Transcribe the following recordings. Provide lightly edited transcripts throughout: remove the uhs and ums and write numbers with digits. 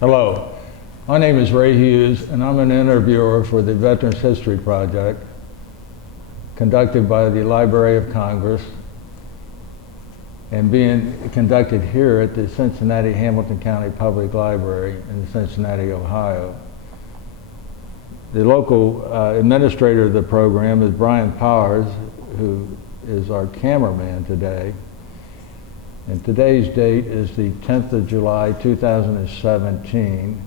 Hello, my name is Ray Hughes, and I'm an interviewer for the Veterans History Project conducted by the Library of Congress and being conducted here at the Cincinnati Hamilton County Public Library in Cincinnati, Ohio. The local administrator of the program is Brian Powers, who is our cameraman today. And today's date is the 10th of July, 2017.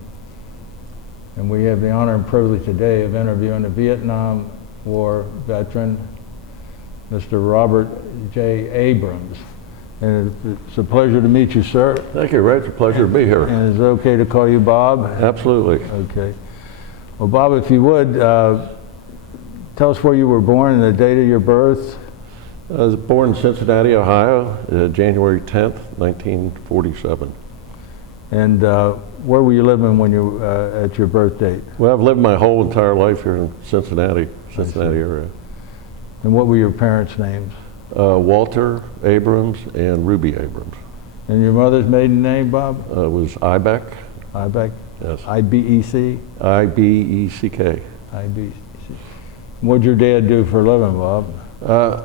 And we have the honor and privilege today of interviewing a Vietnam War veteran, Mr. Robert J. Abrams. And it's a pleasure to meet you, sir. Thank you, Ray. It's a pleasure to be here. And is it okay to call you Bob? Absolutely. Okay. Well, Bob, if you would, tell us where you were born and the date of your birth. I was born in Cincinnati, Ohio, January 10th, 1947. And where were you living when you at your birth date? Well, I've lived my whole entire life here in Cincinnati area. And what were your parents' names? Walter Abrams and Ruby Abrams. And your mother's maiden name, Bob? Was Ibeck. Ibeck? Yes. I-B-E-C? I-B-E-C-K. I-B-E-C. What'd your dad do for a living, Bob?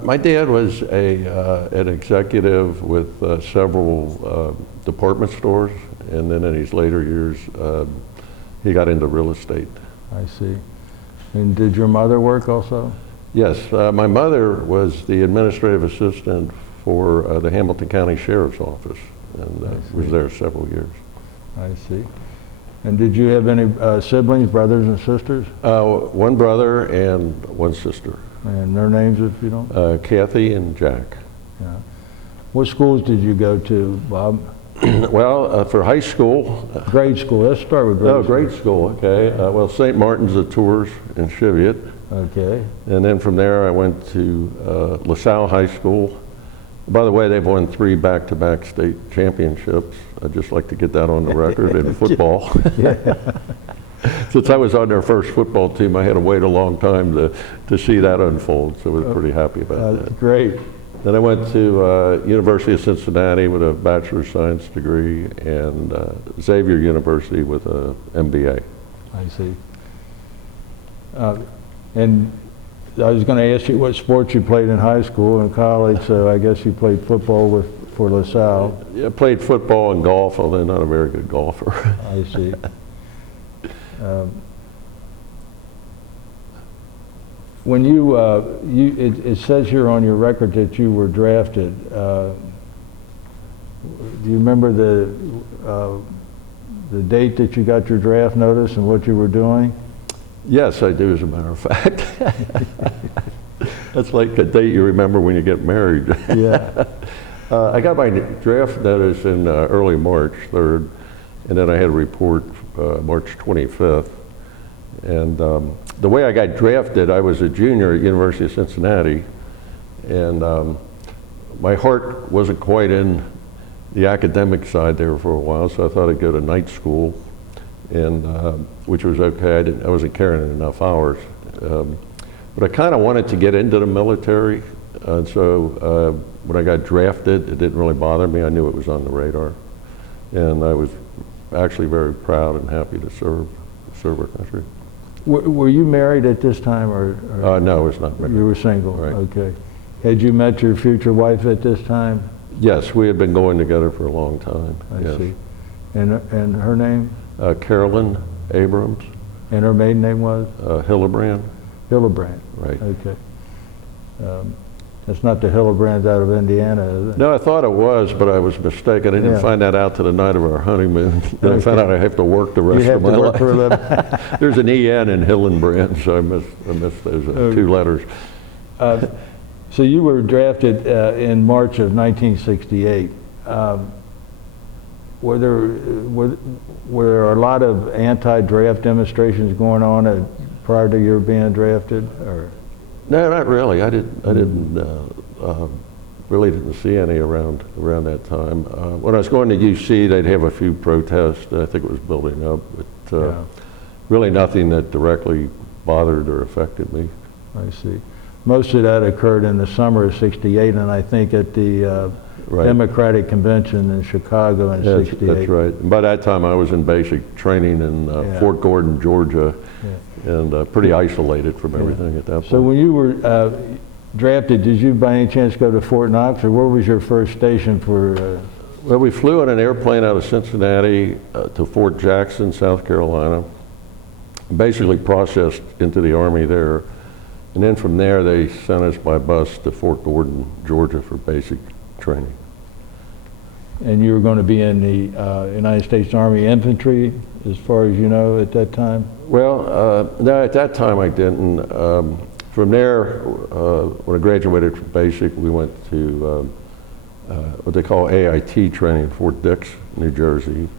My dad was an executive with several department stores, and then in his later years, he got into real estate. I see. And did your mother work also? Yes, my mother was the administrative assistant for the Hamilton County Sheriff's Office, and was there several years. I see. And did you have any siblings, brothers and sisters? One brother and one sister. And their names, if you don't? Kathy and Jack. Yeah. What schools did you go to, Bob? Well, for high school. Grade school. Let's start with grade school. Oh, grade school, okay. Well, St. Martin's of Tours in Cheviot. Okay. And then from there I went to LaSalle High School. By the way, they've won 3 back-to-back state championships. I'd just like to get that on the record in football. Since I was on their first football team, I had to wait a long time to see that unfold, so I was pretty happy about that. Great. Then I went to University of Cincinnati with a Bachelor of Science degree and Xavier University with a MBA. I see. And I was going to ask you what sports you played in high school and college, so I guess you played football for LaSalle. Yeah, I played football and golf, although not a very good golfer. I see. When it says here on your record that you were drafted. Do you remember the date that you got your draft notice and what you were doing? Yes, I do, as a matter of fact. That's like a date you remember when you get married. Yeah. I got my draft notice in early March 3rd, and then I had a report March 25th. And the way I got drafted, I was a junior at University of Cincinnati, and my heart wasn't quite in the academic side there for a while, so I thought I'd go to night school, and which was okay. I wasn't carrying enough hours, but I kind of wanted to get into the military, and so when I got drafted, it didn't really bother me. I knew it was on the radar, and I was actually very proud and happy to serve our country. Were you married at this time, or no, I was not married. You were single. Right. Okay. Had you met your future wife at this time? Yes, we had been going together for a long time. I see. And her name? Carolyn Abrams. And her maiden name was? Hillebrand. Hillebrand. Right. Okay. That's not the Hillebrands out of Indiana, is it? No, I thought it was, but I was mistaken. I didn't find that out to the night of our honeymoon. Then I found out I have to work the rest of my life. You have to work for a living. There's an E-N in Hillenbrand, so I missed those 2 letters. So you were drafted in March of 1968. Were there a lot of anti-draft demonstrations going on prior to your being drafted, or? No, not really. I really didn't see any around that time. When I was going to UC, they'd have a few protests. I think it was building up, but really nothing that directly bothered or affected me. I see. Most of that occurred in the summer of '68, and I think at the Right. Democratic Convention in Chicago in '68. That's right. And by that time, I was in basic training in Yeah. Fort Gordon, Georgia, Yeah. and pretty isolated from everything at that point. So when you were drafted, did you by any chance go to Fort Knox, or where was your first station for? Well, we flew in an airplane out of Cincinnati to Fort Jackson, South Carolina, basically processed into the Army there. And then from there, they sent us by bus to Fort Gordon, Georgia for basic training. And you were going to be in the United States Army Infantry, as far as you know, at that time? Well, no, at that time I didn't. From there, when I graduated from basic, we went to what they call AIT training in Fort Dix, New Jersey.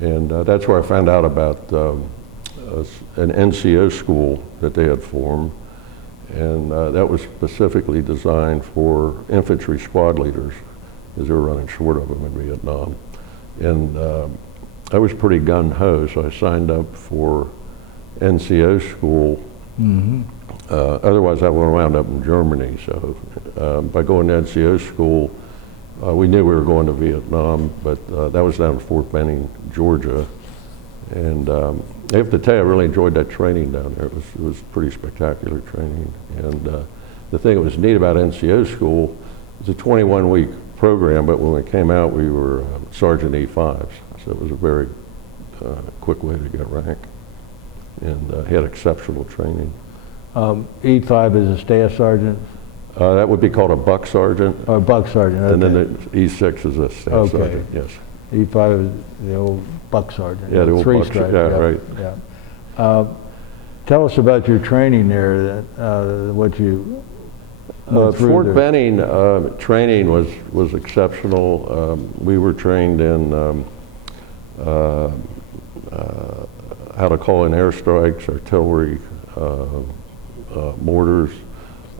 And that's where I found out about an NCO school that they had formed. And that was specifically designed for infantry squad leaders, as they were running short of them in Vietnam. And I was pretty gung-ho, so I signed up for NCO school. Mm-hmm. Otherwise, I would have wound up in Germany. So by going to NCO school, we knew we were going to Vietnam, but that was down in Fort Benning, Georgia. And I have to tell you, I really enjoyed that training down there. It was pretty spectacular training. And the thing that was neat about NCO school, it was a 21-week program, but when we came out, we were Sergeant E5s. So it was a very quick way to get rank. And had exceptional training. E5 is a staff sergeant? That would be called a buck sergeant. Or buck sergeant, okay. And then the E6 is a staff sergeant, yes. E5 is the old buck sergeant. Yeah, the old buck three-stripe, sergeant, yeah, right. Yeah. Tell us about your training there, what you went through Fort there. Benning training was exceptional. We were trained in how to call in airstrikes, artillery, mortars,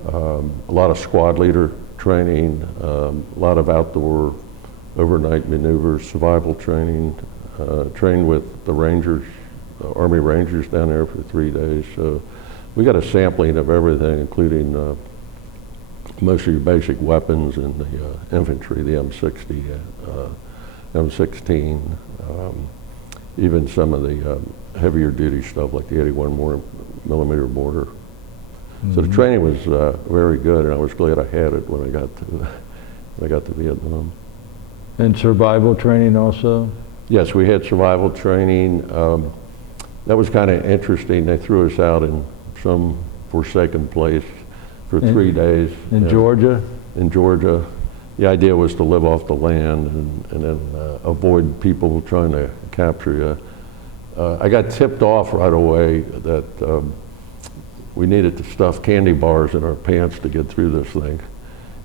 a lot of squad leader training, a lot of outdoor overnight maneuvers, survival training, trained with the Rangers, Army Rangers down there for 3 days. So we got a sampling of everything, including most of your basic weapons in the infantry, the M60, M16, even some of the heavier duty stuff like the 81 millimeter mortar. Mm-hmm. So the training was very good, and I was glad I had it when I got to Vietnam. And survival training also? Yes, we had survival training. That was kind of interesting. They threw us out in some forsaken place for 3 days. In Georgia? In Georgia. The idea was to live off the land and then avoid people trying to capture you. I got tipped off right away that we needed to stuff candy bars in our pants to get through this thing.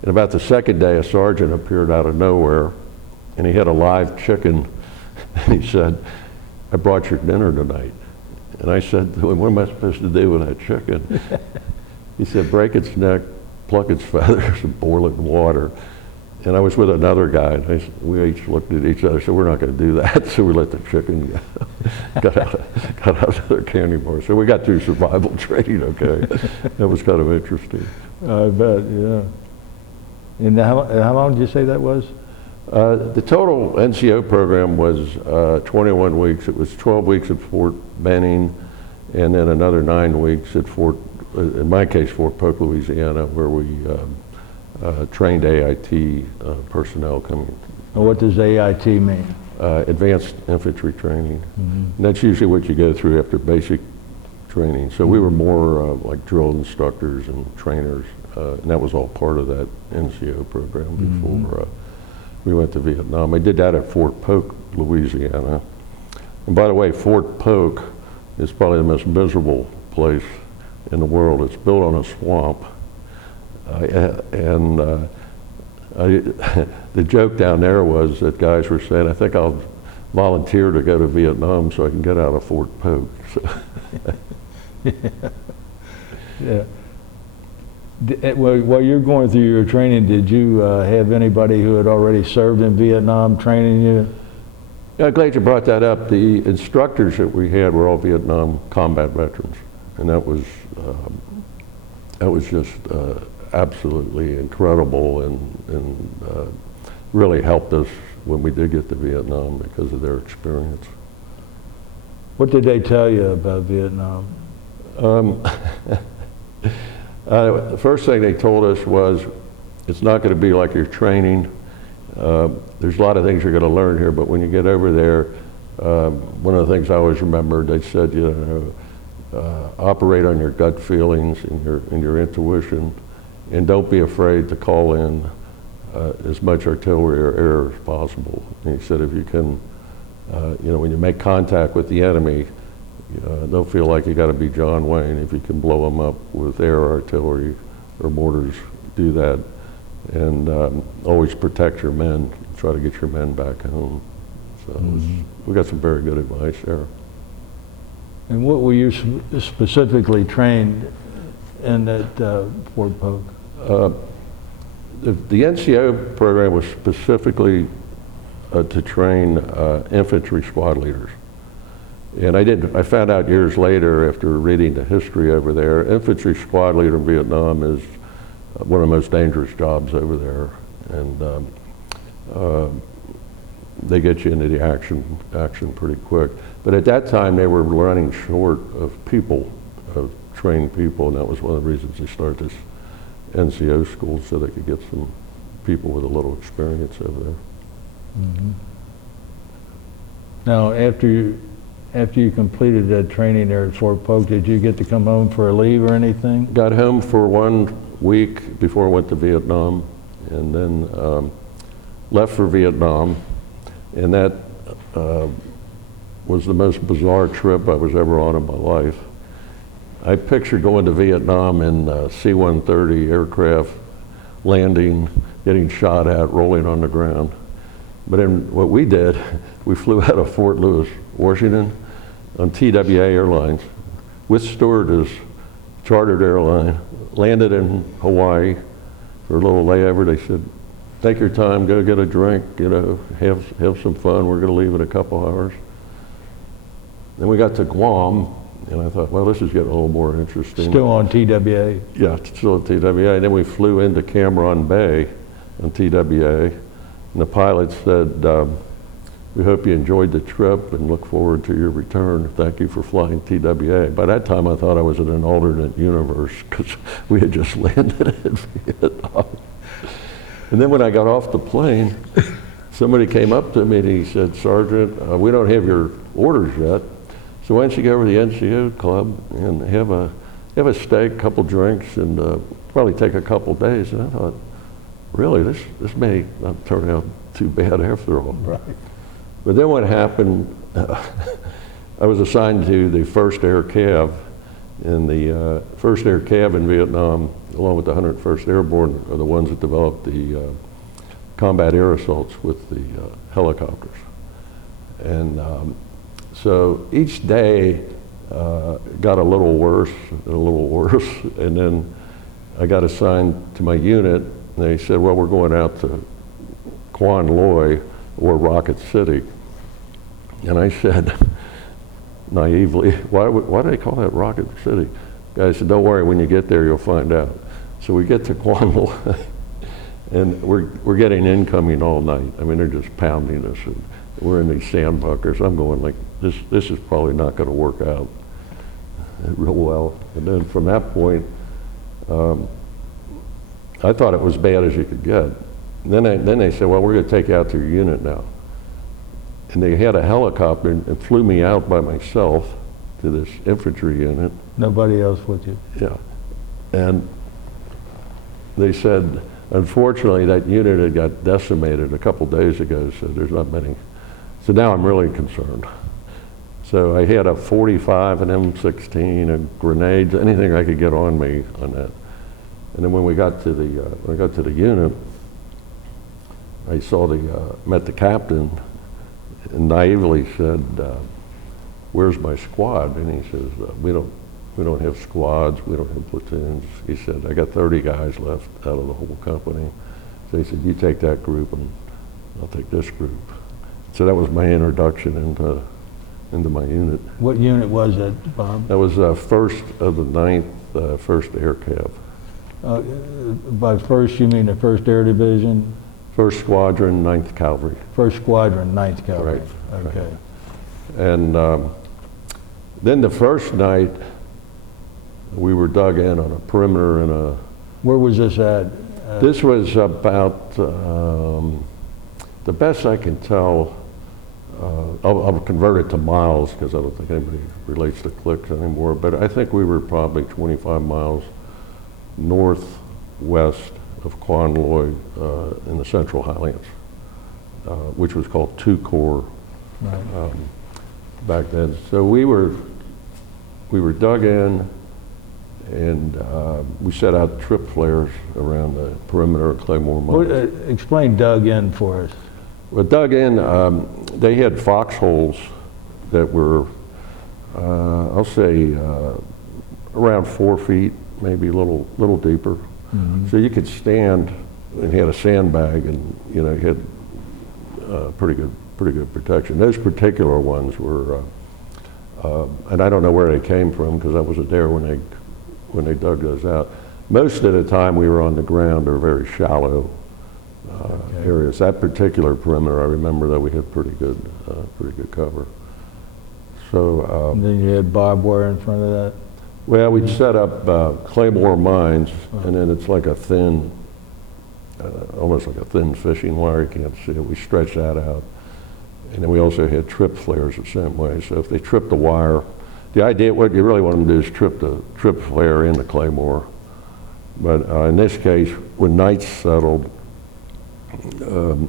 And about the second day, a sergeant appeared out of nowhere, and he had a live chicken, and he said, "I brought your dinner tonight." And I said to him, "What am I supposed to do with that chicken?" He said, "Break its neck, pluck its feathers, and boil it in water." And I was with another guy, and we each looked at each other and said, "We're not going to do that." So we let the chicken go. got out of their candy bar. So we got through survival training, okay. That was kind of interesting. I bet, yeah. And how long did you say that was? The total NCO program was 21 weeks. It was 12 weeks at Fort Benning, and then another 9 weeks at in my case, Fort Polk, Louisiana, where we trained AIT personnel coming. And what does AIT mean? Advanced infantry training. Mm-hmm. And that's usually what you go through after basic training. So we were more like drill instructors and trainers, and that was all part of that NCO program before we went to Vietnam. I did that at Fort Polk, Louisiana. And by the way, Fort Polk is probably the most miserable place in the world. It's built on a swamp. The joke down there was that guys were saying, "I think I'll volunteer to go to Vietnam so I can get out of Fort Polk." So yeah. While you're going through your training, did you have anybody who had already served in Vietnam training you? Yeah, I'm glad you brought that up. The instructors that we had were all Vietnam combat veterans, and that was just absolutely incredible. And really helped us when we did get to Vietnam because of their experience. What did they tell you about Vietnam? The first thing they told us was, it's not going to be like your training. There's a lot of things you're going to learn here, but when you get over there, one of the things I always remembered, they said, you know, operate on your gut feelings and your intuition, and don't be afraid to call in as much artillery or air as possible. And he said, if you can, you know, when you make contact with the enemy, don't feel like you got to be John Wayne. If you can blow them up with air artillery or mortars, do that. And always protect your men. Try to get your men back home. So we got some very good advice there. And what were you specifically trained in at Fort Polk? The NCO program was specifically to train infantry squad leaders. And I found out years later after reading the history over there, infantry squad leader in Vietnam is one of the most dangerous jobs over there. And they get you into the action pretty quick. But at that time they were running short of people, of trained people, and that was one of the reasons they started this NCO school, so they could get some people with a little experience over there. Mm-hmm. Now, after you completed that training there at Fort Polk, did you get to come home for a leave or anything? Got home for 1 week before I went to Vietnam, and then left for Vietnam, and that was the most bizarre trip I was ever on in my life. I pictured going to Vietnam in C-130 aircraft, landing, getting shot at, rolling on the ground. But then what we did, we flew out of Fort Lewis, Washington, on TWA Airlines with stewardess, chartered airline, landed in Hawaii for a little layover. They said, take your time, go get a drink, you know, have some fun. We're going to leave in a couple hours. Then we got to Guam, and I thought, well, this is getting a little more interesting. Still on TWA? Yeah, still on TWA. And then we flew into Cam Bay on TWA, and the pilot said, we hope you enjoyed the trip and look forward to your return. Thank you for flying TWA. By that time, I thought I was in an alternate universe because we had just landed in Vietnam. And then when I got off the plane, somebody came up to me and he said, Sergeant, we don't have your orders yet, so why don't you go over to the NCO club and have a steak, couple drinks, and probably take a couple days. And I thought, really, this may not turn out too bad after all. Right. But then what happened, I was assigned to the 1st Air Cav, and the 1st Air Cav in Vietnam, along with the 101st Airborne, are the ones that developed the combat air assaults with the helicopters. And so each day got a little worse and a little worse, and then I got assigned to my unit, and they said, well, we're going out to Quan Loy or Rocket City. And I said, naively, why do they call that Rocket City? The guy said, don't worry, when you get there, you'll find out. So we get to Quan Loy, and we're getting incoming all night. I mean, they're just pounding us, and we're in these sand bunkers. I'm going like, this is probably not going to work out real well. And then from that point, I thought it was bad as you could get. And then they said, well, we're going to take you out to your unit now. And they had a helicopter and flew me out by myself to this infantry unit. Nobody else with you? Yeah. And they said, unfortunately, that unit had got decimated a couple days ago, so there's not many. So now I'm really concerned. So I had a 45, an M16, a grenades, anything I could get on me on that. And then when we got to the unit, I met the captain, and naively said, where's my squad? And he says, we don't have squads, we don't have platoons. He said, I got 30 guys left out of the whole company. So he said, you take that group and I'll take this group. So that was my introduction into my unit. What unit was that, Bob? That was 1st of the 9th, 1st Air Cav. By first, you mean the 1st Air Division? 1st Squadron, 9th Cavalry. 1st Squadron, 9th Cavalry. Right, Okay. right. And then the first night, we were dug in on a perimeter in a... Where was this at? This was about, the best I can tell, I'll convert it to miles because I don't think anybody relates to clicks anymore, but I think we were probably 25 miles northwest of Quan Loy in the Central Highlands, which was called 2 Corps Right. back then. So we were dug in, and we set out trip flares around the perimeter of Claymore Mines. Explain dug in for us. Well, dug in, they had foxholes that were, I'll say, around 4 feet, maybe a little deeper. Mm-hmm. So you could stand and had a sandbag, and you had pretty good protection. Those particular ones were, and I don't know where they came from because I wasn't there when they dug those out. Most of the time we were on the ground or very shallow areas. That particular perimeter, I remember that we had pretty good cover. So And then you had barbed wire in front of that? well, we'd set up Claymore Mines, and then it's like a thin, almost like a thin fishing wire. You can't see it. We stretched that out. And then we also had trip flares the same way. So if they tripped the wire, the idea, what you really want them to do is trip the trip flare into Claymore. But in this case, when night settled,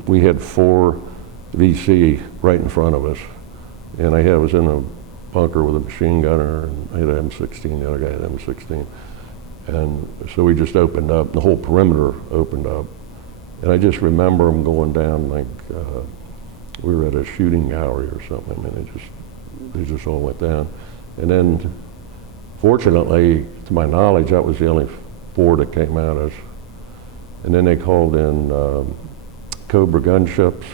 we had 4 VC right in front of us. And I was in a bunker with a machine gunner, and I had an M16, the other guy had an M16. And so we just opened up, the whole perimeter opened up. And I just remember them going down like we were at a shooting gallery or something. I mean, they just all went down. And then, fortunately, to my knowledge, that was the only 4 that came at us. And then they called in Cobra gunships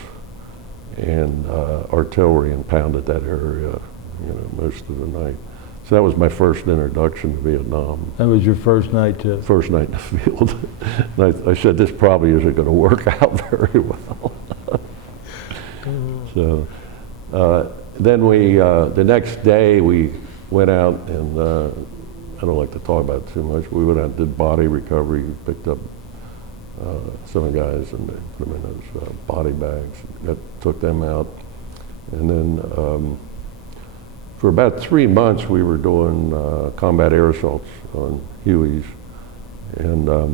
and artillery and pounded that area, most of the night. So that was my first introduction to Vietnam. That was your first night to... First night in the field. And I said, this probably isn't going to work out very well. So then the next day we went out and, I don't like to talk about it too much, we went out and did body recovery, picked up some guys and they put them in those body bags, took them out. And then for about 3 months we were doing combat air assaults on Hueys. And the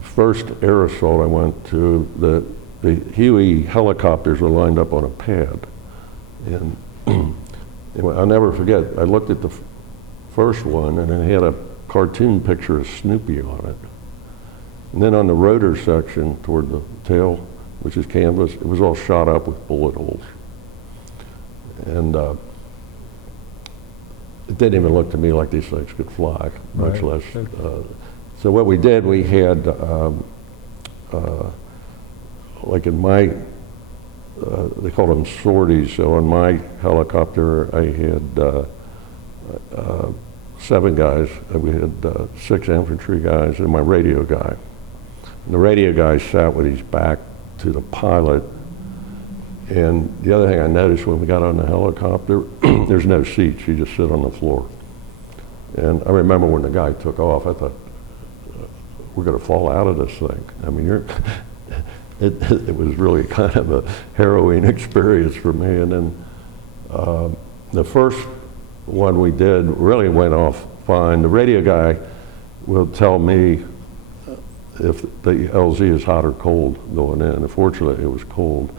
first air assault I went to, the Huey helicopters were lined up on a pad. And I'll never forget, I looked at the first one and it had a cartoon picture of Snoopy on it. And then on the rotor section toward the tail, which is canvas, it was all shot up with bullet holes. And it didn't even look to me like these things could fly, much less. So what we did, we had, like in my, they called them sorties. So on my helicopter, I had 7 guys. We had 6 infantry guys and my radio guy. And the radio guy sat with his back to the pilot. And the other thing I noticed when we got on the helicopter, there's no seats, you just sit on the floor. And I remember when the guy took off, I thought, we're gonna fall out of this thing. I mean, it was really kind of a harrowing experience for me. And then the first one we did really went off fine. The radio guy will tell me if the LZ is hot or cold going in. Unfortunately, it was cold.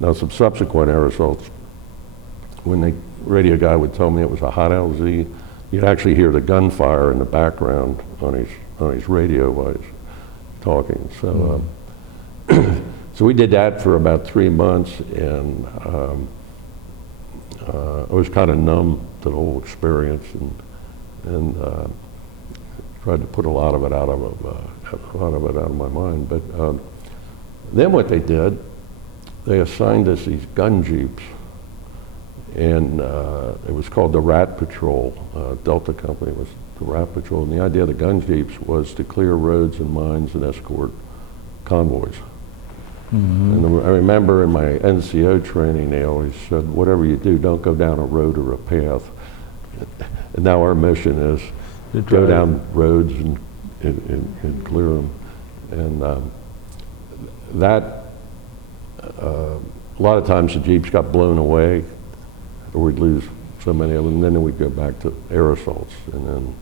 Now, some subsequent air assaults, when the radio guy would tell me it was a hot LZ, you'd actually hear the gunfire in the background on his radio while he's talking. So, so we did that for about 3 months, and I was kind of numb to the whole experience, and tried to put a lot of it out of my mind. But then what they did, they assigned us these gun jeeps, and it was called the Rat Patrol. Delta Company was the Rat Patrol, and the idea of the gun jeeps was to clear roads and mines and escort convoys. And I remember in my NCO training, they always said, whatever you do, don't go down a road or a path. And now our mission is to go down roads and clear them. And that, a lot of times the Jeeps got blown away, or we'd lose so many of them, and then we'd go back to air assaults. And then,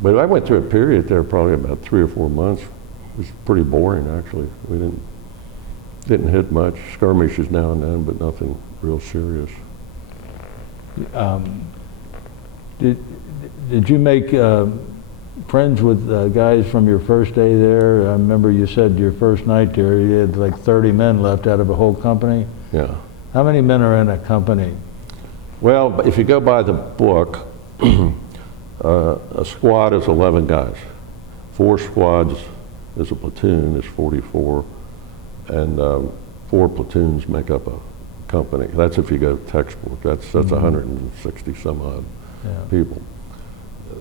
but I went through a period there, probably about 3 or 4 months. It was pretty boring, actually. We didn't hit much, skirmishes now and then, but nothing real serious. Did you make friends with guys from your first day there? I remember you said your first night there, you had like 30 men left out of a whole company. Yeah. How many men are in a company? Well, if you go by the book, a squad is 11 guys. 4 squads is a platoon, is 44, and 4 platoons make up a company. That's if you go textbook. That's 160 some odd people.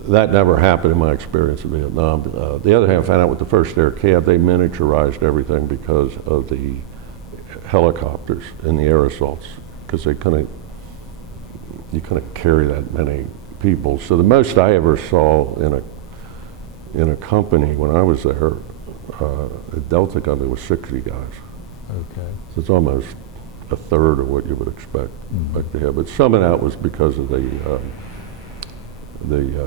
That never happened in my experience in Vietnam. The other thing I found out with the first Air Cav, they miniaturized everything because of the helicopters and the air assaults, because you couldn't carry that many people. So the most I ever saw in a company when I was there, the Delta company, was 60 guys. Okay. So it's almost a third of what you would expect to have. But some of that was because of the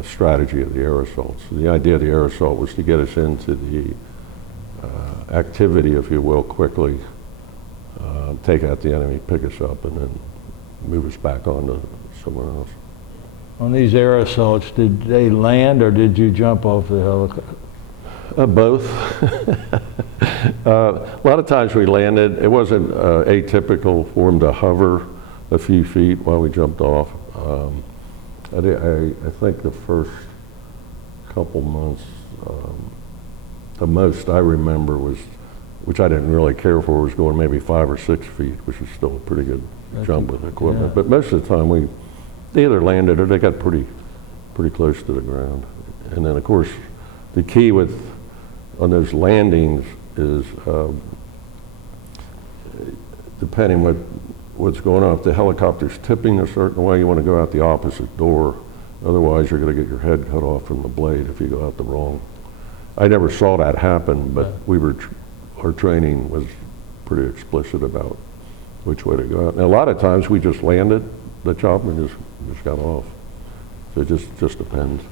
strategy of the air assaults. The idea of the air assault was to get us into the activity, if you will, quickly, take out the enemy, pick us up, and then move us back on to somewhere else. On these air assaults, did they land or did you jump off the helicopter? Both. A lot of times we landed. It wasn't atypical for them to hover a few feet while we jumped off. I think the first couple months, the most I remember was, which I didn't really care for, was going maybe 5 or 6 feet, which is still a pretty good jump with equipment. Yeah. But most of the time they either landed or they got pretty close to the ground. And then of course, the key on those landings is, depending what's going on, if the helicopter's tipping a certain way, you want to go out the opposite door. Otherwise, you're going to get your head cut off from the blade if you go out the wrong. I never saw that happen, but our training was pretty explicit about which way to go out. And a lot of times we just landed the chopper and just got off. So it just depends.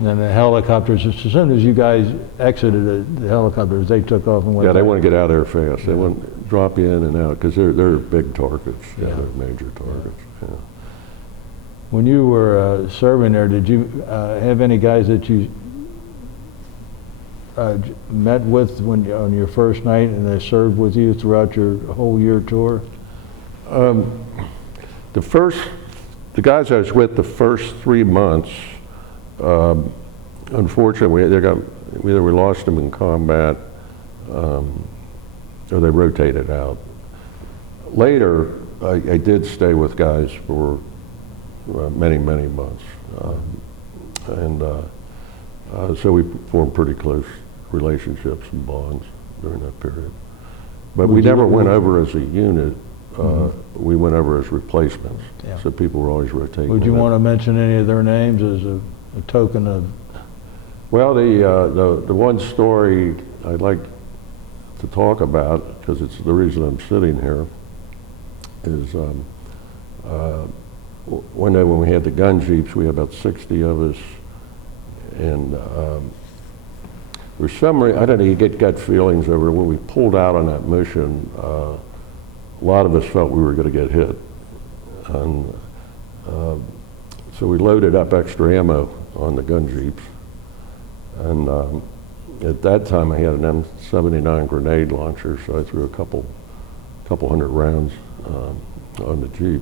And then the helicopters, as soon as you guys exited the helicopters, they took off and went. Yeah, they back. want to get out of there fast. They want to drop you in and out because they're big targets. Yeah, they're major targets. Yeah. When you were serving there, did you have any guys that you met with on your first night and they served with you throughout your whole year tour? The guys I was with the first 3 months, unfortunately, either we lost them in combat or they rotated out. Later, I did stay with guys for many months. So we formed pretty close relationships and bonds during that period. But we never went over as a unit. We went over as replacements. Yeah. So people were always rotating. Would you want to mention any of their names as a token of? Well, the one story I'd like to talk about, because it's the reason I'm sitting here, is one day when we had the gun jeeps, we had about 60 of us, and for some reason, I don't know, you get gut feelings over when we pulled out on that mission. A lot of us felt we were going to get hit, and so we loaded up extra ammo on the gun jeeps. And at that time, I had an M79 grenade launcher, so I threw a couple hundred rounds on the jeep.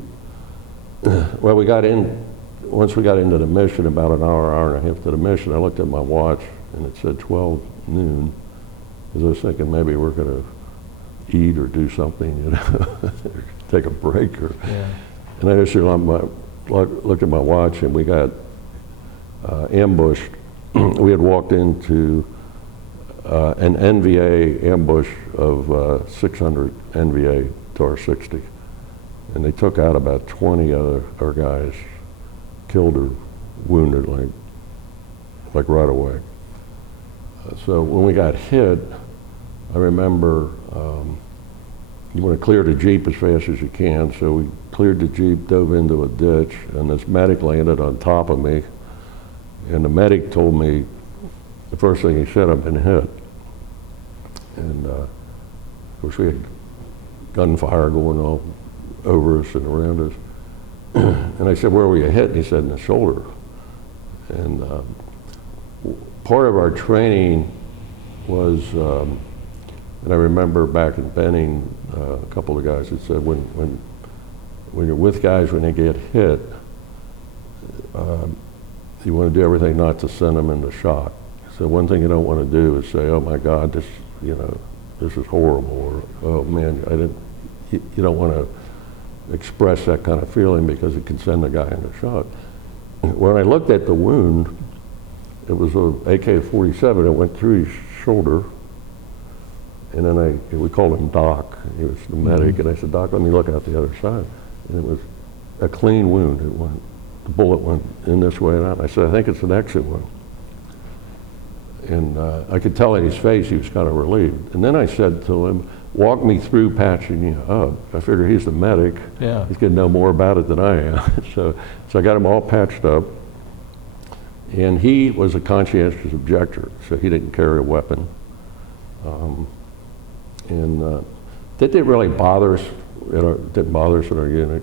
Well, once we got into the mission, about an hour and a half to the mission, I looked at my watch and it said 12 noon, because I was thinking maybe we're going to eat or do something, take a break. And I just looked at my watch and we got ambushed. We had walked into an NVA ambush of 600 NVA TAR-60. And they took out about 20 other our guys, killed or wounded like right away. So when we got hit, I remember you want to clear the Jeep as fast as you can, so we cleared the Jeep, dove into a ditch, and this medic landed on top of me. And the medic told me, the first thing he said, I've been hit. And of course we had gunfire going all over us and around us. And I said, where were you hit? And he said, in the shoulder. And part of our training was, and I remember back in Benning, a couple of guys had said, when you're with guys when they get hit, you want to do everything not to send them into shock. So one thing you don't want to do is say, oh my God, this is horrible, or oh man, you don't want to express that kind of feeling because it can send the guy into shock. When I looked at the wound, it was a AK-47. It went through his shoulder, and then we called him Doc. He was the medic, and I said, Doc, let me look out the other side. And it was a clean wound. The bullet went in this way and out. I said, I think it's an exit wound. And I could tell in his face he was kind of relieved. And then I said to him, walk me through patching you up. I figure he's the medic. Yeah. He's going to know more about it than I am. So I got him all patched up. And he was a conscientious objector, so he didn't carry a weapon. And that didn't really bother us. It didn't bother us in our unit,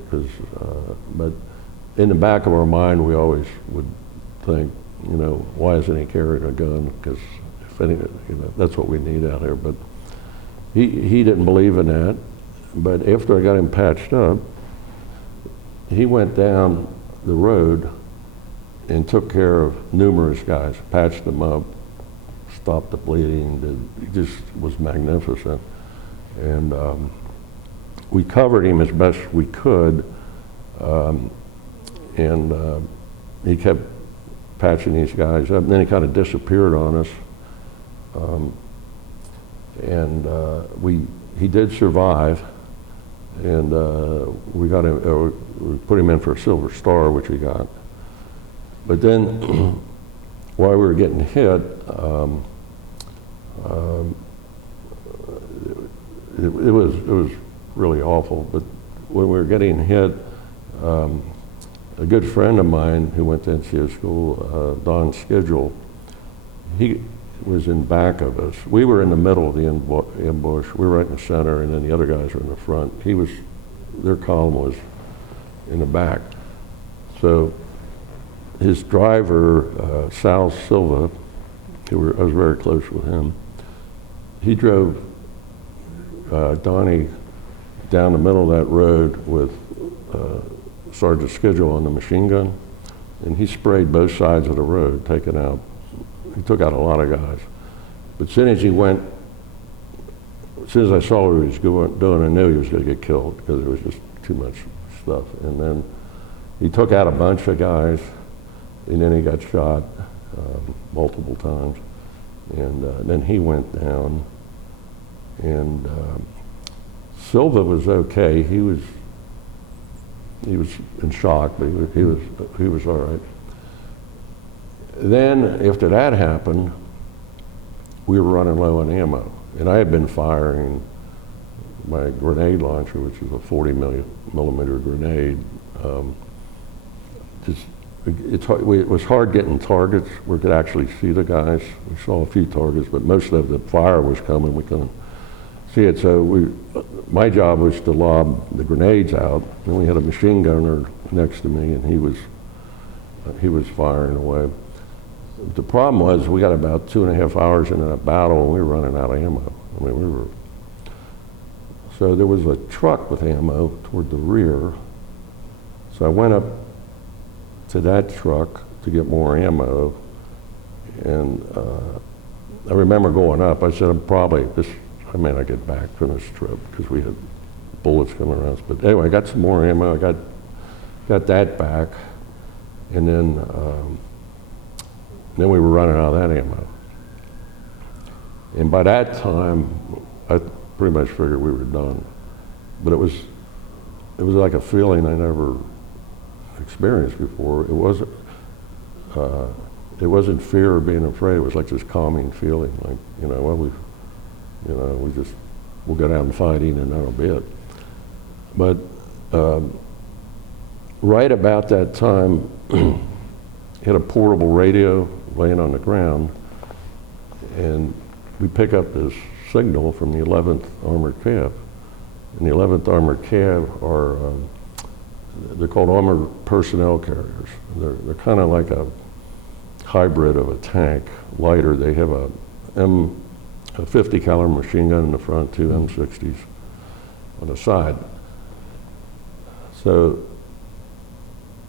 but in the back of our mind, we always would think, why isn't he carrying a gun? Because if any, that's what we need out here. But he didn't believe in that. But after I got him patched up, he went down the road and took care of numerous guys, patched them up, stopped the bleeding. It just was magnificent. And we covered him as best we could, and he kept patching these guys up, and then he kind of disappeared on us. He did survive, and we got him. We put him in for a Silver Star, which he got. But then, while we were getting hit, it was really awful. But when we were getting hit, a good friend of mine who went to NCO school, Don Schedule, he was in back of us. We were in the middle of the ambush. We were right in the center, and then the other guys were in the front. Their column was in the back. So his driver, Sal Silva, I was very close with him, he drove Donnie down the middle of that road with Sergeant Schedule on the machine gun, and he sprayed both sides of the road, he took out a lot of guys. But as soon as I saw what he was doing, I knew he was going to get killed because there was just too much stuff. And then he took out a bunch of guys, and then he got shot multiple times. And then he went down, and Silva was okay. He was in shock, but he was all right. Then after that happened, we were running low on ammo, and I had been firing my grenade launcher, which is a 40 millimeter grenade. It was hard getting targets where we could actually see the guys. We saw a few targets, but most of the fire was coming. We couldn't see it. So my job was to lob the grenades out, and we had a machine gunner next to me, and he was firing away. The problem was we got about 2.5 hours into that battle, and we were running out of ammo. So there was a truck with ammo toward the rear. So I went up to that truck to get more ammo, and I remember going up. I said, I may not get back from this trip because we had bullets coming around us. But anyway, I got some more ammo. I got that back, and then we were running out of that ammo. And by that time, I pretty much figured we were done. But it was like a feeling I never experienced before. It wasn't fear or being afraid. It was like this calming feeling, like, well, we'll go down fighting and that'll be it. But right about that time, had a portable radio laying on the ground, and we pick up this signal from the 11th Armored Cav. And the 11th Armored Cav are, they're called armored personnel carriers. They're kind of like a hybrid of a tank, lighter. They have a 50 caliber machine gun in the front, two M60s on the side. So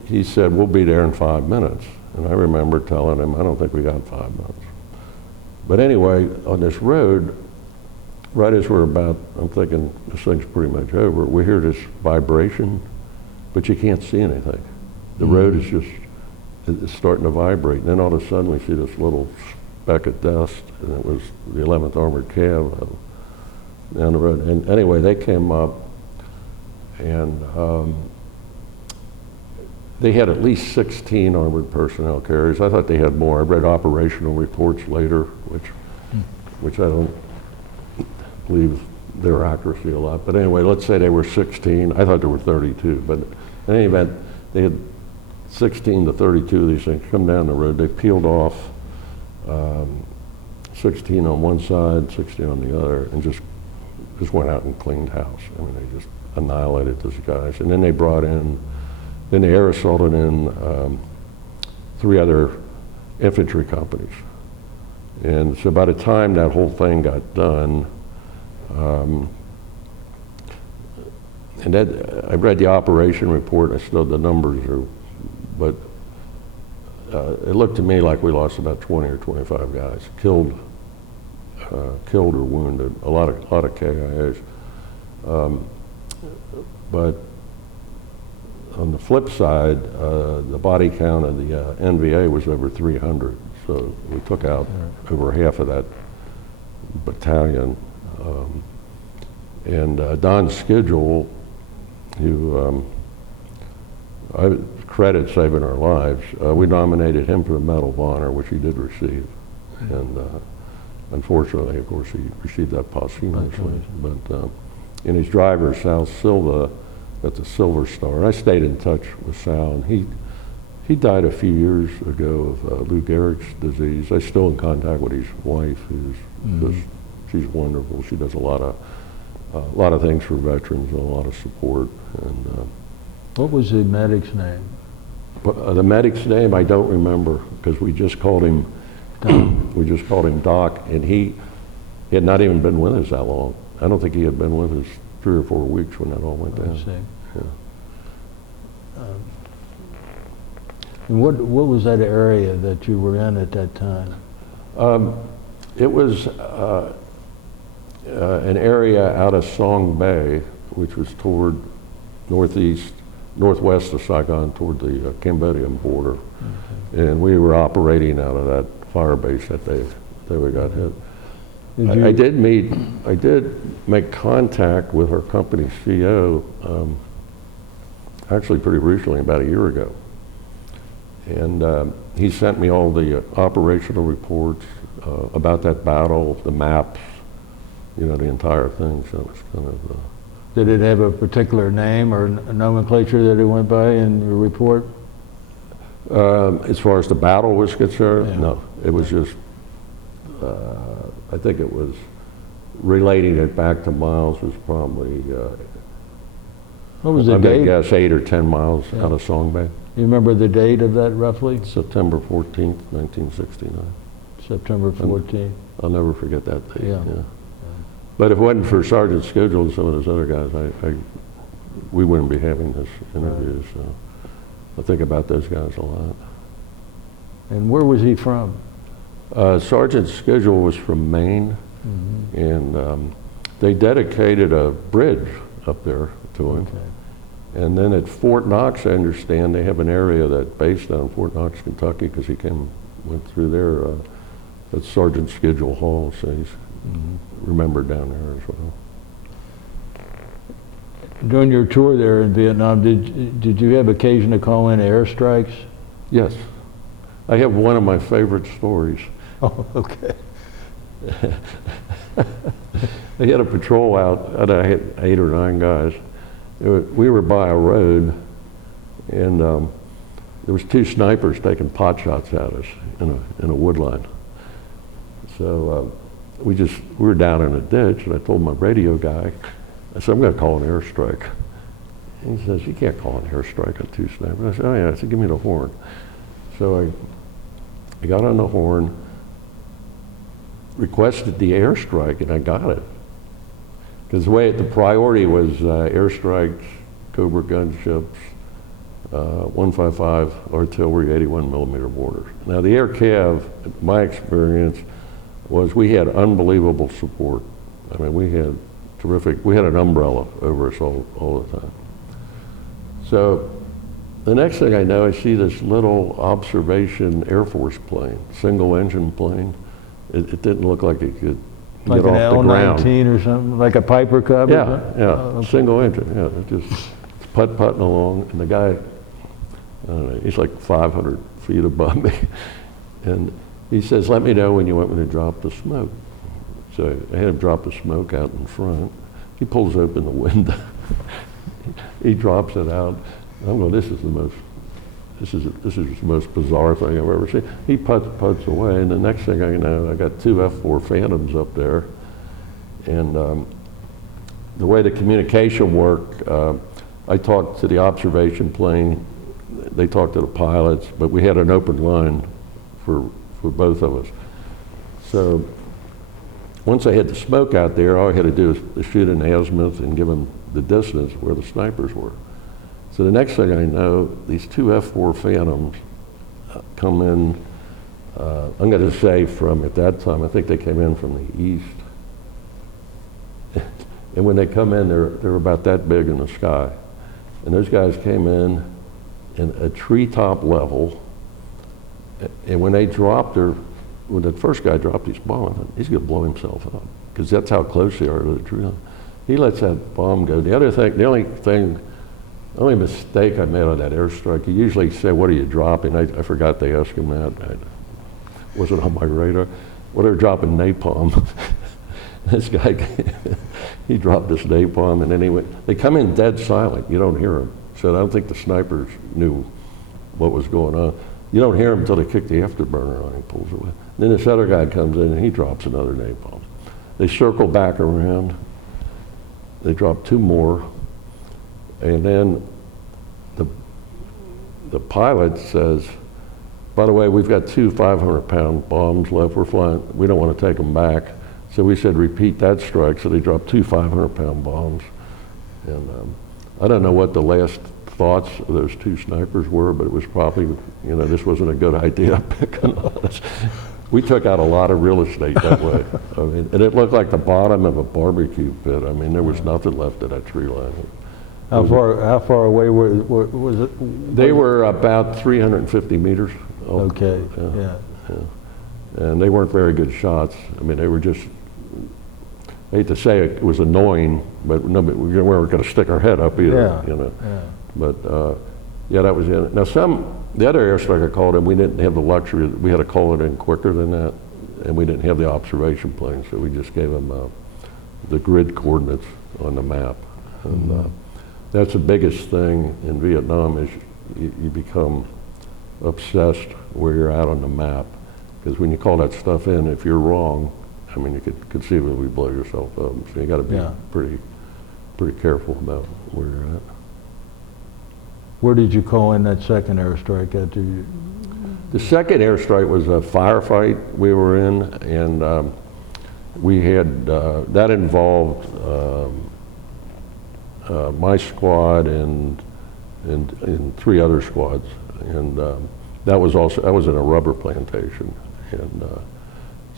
he said, we'll be there in 5 minutes. And I remember telling him, I don't think we got 5 minutes. But anyway, on this road, right as we're about, I'm thinking this thing's pretty much over, we hear this vibration, but you can't see anything. The road is just, it's starting to vibrate. And then all of a sudden we see this little speck of dust, and it was the 11th Armored Cav down the road. And anyway, they came up, and they had at least 16 armored personnel carriers. I thought they had more. I read operational reports later, which I don't believe their accuracy a lot. But anyway, let's say they were 16. I thought there were 32. But in any event, they had 16 to 32 of these things come down the road. They peeled off 16 on one side, 16 on the other, and just went out and cleaned house. I mean, they just annihilated those guys. And then they brought in, then they air assaulted in 3 other infantry companies. And so by the time that whole thing got done, and that, I read the operation report, I still, the numbers are, but it looked to me like we lost about 20 or 25 guys, killed or wounded, a lot of KIAs. But on the flip side, the body count of the NVA was over 300. So we took out over half of that battalion. And Don Schedule, who I credit saving our lives, we nominated him for the Medal of Honor, which he did receive. And unfortunately, of course, he received that posthumously. But and his driver, Sal Silva, got the Silver Star. I stayed in touch with Sal, and he died a few years ago of Lou Gehrig's disease. I'm still in contact with his wife, who's just, she's wonderful. She does a lot of things for veterans, and a lot of support. And what was the medic's name? The medic's name I don't remember, because we just called him Doc, and he had not even been with us that long. I don't think he had been with us 3 or 4 weeks when that all went down. I see. Yeah. And what was that area that you were in at that time? It was an area out of Song Bay, which was toward northwest of Saigon, toward the Cambodian border. Okay. And we were operating out of that fire base that we got hit. I did make contact with our company's CEO, actually pretty recently, about a year ago. And he sent me all the operational reports about that battle, the maps, the entire thing. So it was kind of. Did it have a particular name or nomenclature that it went by in your report? As far as the battle was concerned, yeah. No. It was just, I think it was relating it back to miles was probably, what was the date? I guess 8 or 10 miles out of Song Bay. You remember the date of that roughly? September 14th, 1969. September 14th. I'll never forget that date. Yeah. But if it wasn't for Sergeant Schedule and some of those other guys, we wouldn't be having this interview. Right. So I think about those guys a lot. And where was he from? Sergeant Schedule was from Maine, and they dedicated a bridge up there to him. Okay. And then at Fort Knox, I understand they have an area that based on Fort Knox, Kentucky, because he went through there. That's Sergeant Schedule Hall, so remember down there as well. During your tour there in Vietnam, did you have occasion to call in airstrikes? Yes. I have one of my favorite stories. Oh, okay. They had a patrol out, and I had 8 or 9 guys. We were by a road, and there was 2 snipers taking pot shots at us in a wood line. So we were down in a ditch, and I told my radio guy, I said, I'm going to call an airstrike. And he says, you can't call an airstrike on 2 snipers. I said, oh yeah. I said, give me the horn. So I got on the horn, requested the airstrike, and I got it. Because the priority was airstrikes, Cobra gunships, 155 artillery, 81 millimeter mortars. Now the Air Cav, my experience was we had unbelievable support. I mean, we had terrific, we had an umbrella over us all the time. So the next thing I know, I see this little observation Air Force plane, single engine plane. It didn't look like it could like get off the ground. Like an L-19 or something, like a Piper Cub? Yeah, or something? yeah, Okay. single engine, yeah. It just putt-putting along, and the guy, I don't know, he's like 500 feet above me. And he says, let me know when you want me to drop the smoke. So I had him drop the smoke out in front. He pulls open the window. He drops it out. I'm going, this is the most bizarre thing I've ever seen. He putts away, and the next thing I know, I got 2 F-4 Phantoms up there. And the way the communication worked, I talked to the observation plane, they talked to the pilots, but we had an open line for both of us. So once I had the smoke out there, all I had to do was shoot an azimuth and give them the distance where the snipers were. So the next thing I know, these 2 F-4 Phantoms come in, I'm going to say from, at that time, I think they came in from the east. And when they come in, they're about that big in the sky. And those guys came in a treetop level, and when they dropped when the first guy dropped his bomb, he's going to blow himself up, because that's how close they are to the tree. He lets that bomb go. The only mistake I made on that airstrike, he usually say, what are you dropping? I forgot they asked him that. Wasn't on my radar. Well, they're dropping napalm. This guy, he dropped this napalm, and then they come in dead silent. You don't hear them. So I don't think the snipers knew what was going on. You don't hear him until they kick the afterburner on, he pulls away. Then this other guy comes in and he drops another napalm. They circle back around, they drop 2 more, and then the pilot says, by the way, we've got 2 500-pound bombs left, we're flying, we don't want to take them back. So we said, repeat that strike, so they dropped 2 500-pound bombs. And I don't know what the last thoughts of those 2 snipers were, but it was probably, this wasn't a good idea picking on us. We took out a lot of real estate that way. I mean, and it looked like the bottom of a barbecue pit. I mean, there was nothing left of that tree line. How far away was it? They were about 350 meters. Okay, yeah. And they weren't very good shots. I mean, they were just, I hate to say it was annoying, but we weren't going to stick our head up either. Yeah. But yeah, that was it. Now the other airstrike I called in, we didn't have the luxury, we had to call it in quicker than that, and we didn't have the observation plane, so we just gave them the grid coordinates on the map. And that's the biggest thing in Vietnam is you become obsessed where you're at on the map. Because when you call that stuff in, if you're wrong, I mean, you could conceivably blow yourself up. So you got to be pretty careful about where you're at. Where did you call in that second airstrike at? The second airstrike was a firefight we were in, and we had, that involved my squad and 3 other squads. And that was in a rubber plantation. And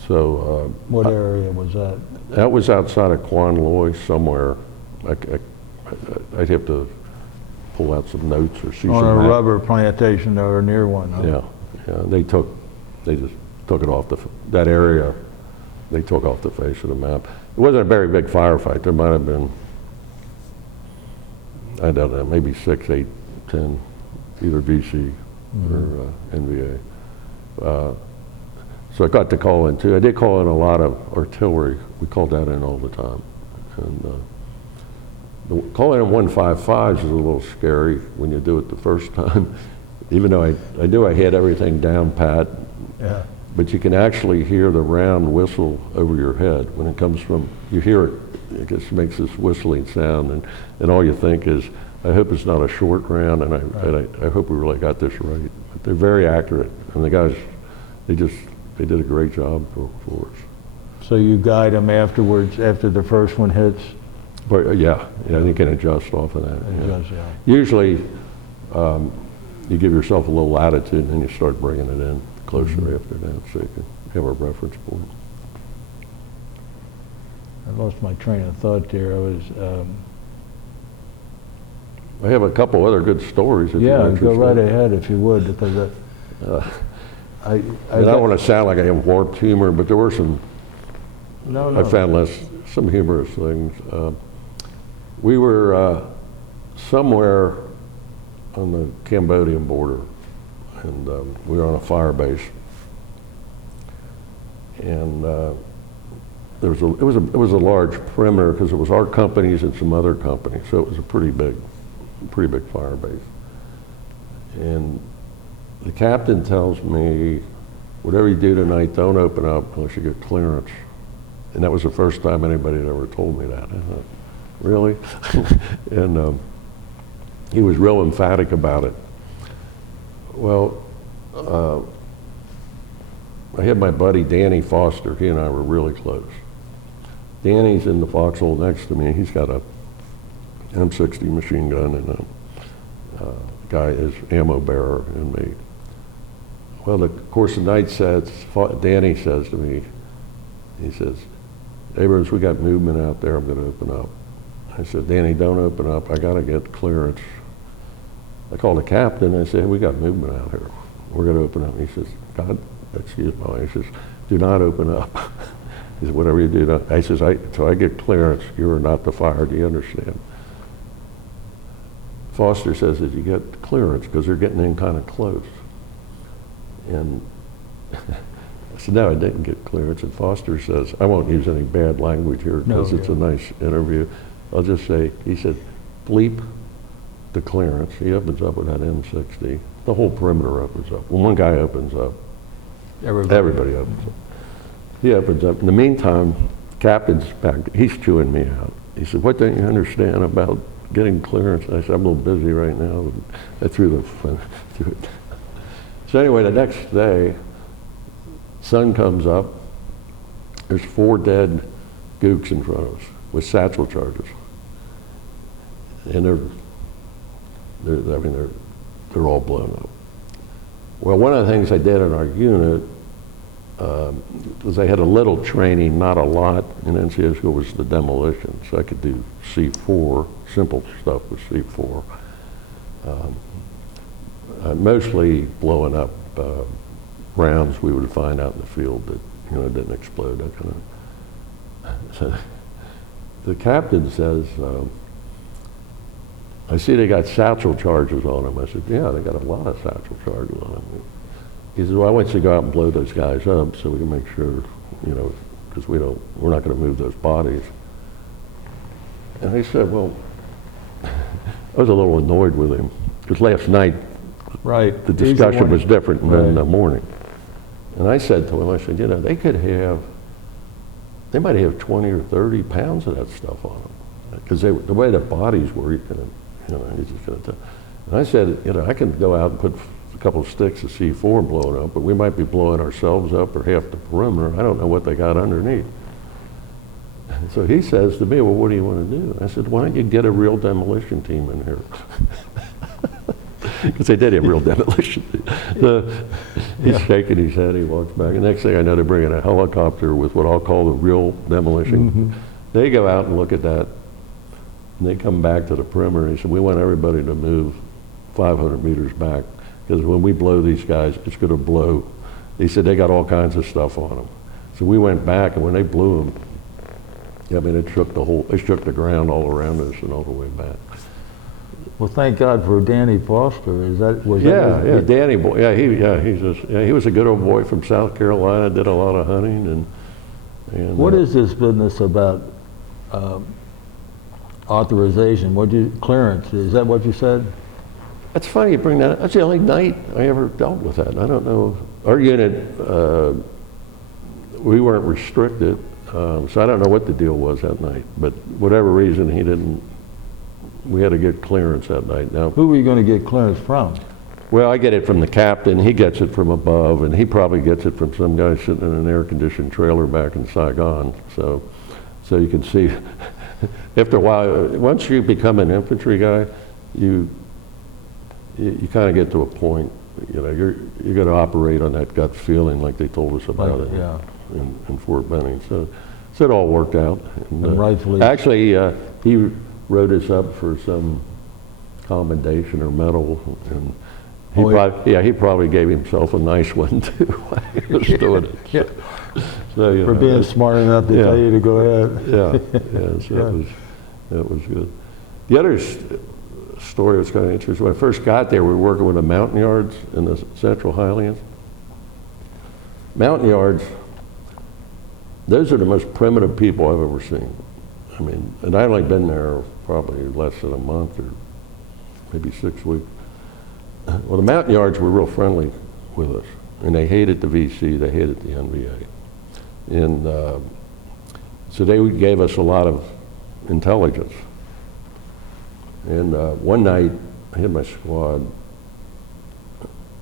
so. What area was that? That was outside of Quan Loy somewhere. I'd have to pull out some notes or see on some a rubber plantation or near one. Huh? Yeah. They just took it off that area they took off the face of the map. It wasn't a very big firefight. There might have been, I don't know, maybe 6, 8, 10, either VC or NVA. So I got to call in too. I did call in a lot of artillery. We called that in all the time. And calling in 155s is a little scary when you do it the first time. Even though I knew I had everything down pat, Yeah. but you can actually hear the round whistle over your head when it comes from, you hear it, it just makes this whistling sound, and all you think is, I hope it's not a short round, and I hope we really got this right. But they're very accurate, and the guys, they did a great job for us. So you guide them afterwards, after the first one hits? But yeah, you can adjust off of that. Adjust, yeah. Usually, you give yourself a little latitude, and then you start bringing it in closer after that, so you can have a reference point. I lost my train of thought there. I have a couple other good stories. If Yeah, you're go right interested. ahead if you would, because I don't want to sound like I have warped humor, but there were some. No. I found some humorous things. We were somewhere on the Cambodian border, and we were on a fire base, and it was a large perimeter because it was our companies and some other companies, so it was a pretty big fire base. And the captain tells me, whatever you do tonight, don't open up unless you get clearance. And that was the first time anybody had ever told me that. I thought, really? And he was real emphatic about it. Well, I had my buddy Danny Foster. He and I were really close. Danny's in the foxhole next to me. He's got a M60 machine gun, and a guy is ammo bearer and me. Well, the course of night says, Danny says to me, he says, Abrams, we got movement out there, I'm going to open up. I said, Danny, don't open up, I got to get clearance. I called the captain, I said, hey, we got movement out here, we're going to open up. He says, God, excuse me, he says, do not open up. He said, whatever you do, I says, so I get clearance, you are not the fire, do you understand? Foster says, did you get clearance? Because they're getting in kind of close. And I said, no, I didn't get clearance. And Foster says, I won't use any bad language here because it's a nice interview. I'll just say, he said, bleep the clearance. He opens up with that M60. The whole perimeter opens up. When one guy opens up, everybody opens up. He opens up. In the meantime, captain's back. He's chewing me out. He said, what don't you understand about getting clearance? I said, I'm a little busy right now. I threw it. So anyway, the next day, sun comes up. There's 4 dead gooks in front of us with satchel charges, and they're all blown up. Well, one of the things I did in our unit was I had a little training, not a lot, in NCSGO was the demolition, so I could do C4, simple stuff with C4. Mostly blowing up rounds we would find out in the field that didn't explode. That kind of. So the captain says, "I see they got satchel charges on them." I said, "Yeah, they got a lot of satchel charges on them." He says, "Well, I want you to go out and blow those guys up so we can make sure, because we're not going to move those bodies." And I said, "Well," I was a little annoyed with him because last night. Right. The discussion was different than the morning. And I said to him, I said, they might have 20 or 30 pounds of that stuff on them. Because the way the bodies were, you're just going to tell. And I said, I can go out and put a couple of sticks of C4 and blow it up, but we might be blowing ourselves up or half the perimeter. I don't know what they got underneath. So he says to me, well, what do you want to do? I said, why don't you get a real demolition team in here? Because they did have real demolition. He's shaking his head, he walks back. And next thing I know, they're bringing a helicopter with what I'll call the real demolition. Mm-hmm. They go out and look at that, and they come back to the perimeter, and he said, we want everybody to move 500 meters back, because when we blow these guys, it's going to blow. He said, they got all kinds of stuff on them. So we went back, and when they blew them, I mean, it shook the ground all around us and all the way back. Well, thank God for Danny Foster. Yeah, Danny boy. He was a good old boy from South Carolina. Did a lot of hunting and. What is this business about authorization? Clearance? Is that what you said? That's funny you bring that up. That's the only night I ever dealt with that. I don't know. Our unit, we weren't restricted, so I don't know what the deal was that night. But whatever reason, we had to get clearance that night. Now, who were you going to get clearance from? Well, I get it from the captain. He gets it from above, and he probably gets it from some guy sitting in an air-conditioned trailer back in Saigon. So you can see, after a while, once you become an infantry guy, you kind of get to a point. You're going to operate on that gut feeling, like they told us about it in Fort Benning. So it all worked out. And rightfully. Actually, he wrote us up for some commendation or medal, and he probably gave himself a nice one too while he was doing it. Yeah. So, for being smart enough to tell you to go ahead. So that was good. The other story was kind of interesting. When I first got there, we were working with the mountain yards in the Central Highlands. Mountain yards, those are the most primitive people I've ever seen. I mean, and I've only been there probably less than a month or maybe 6 weeks. Well, the mountain yards were real friendly with us, and they hated the VC, they hated the NVA. And so they gave us a lot of intelligence. And one night, I had my squad,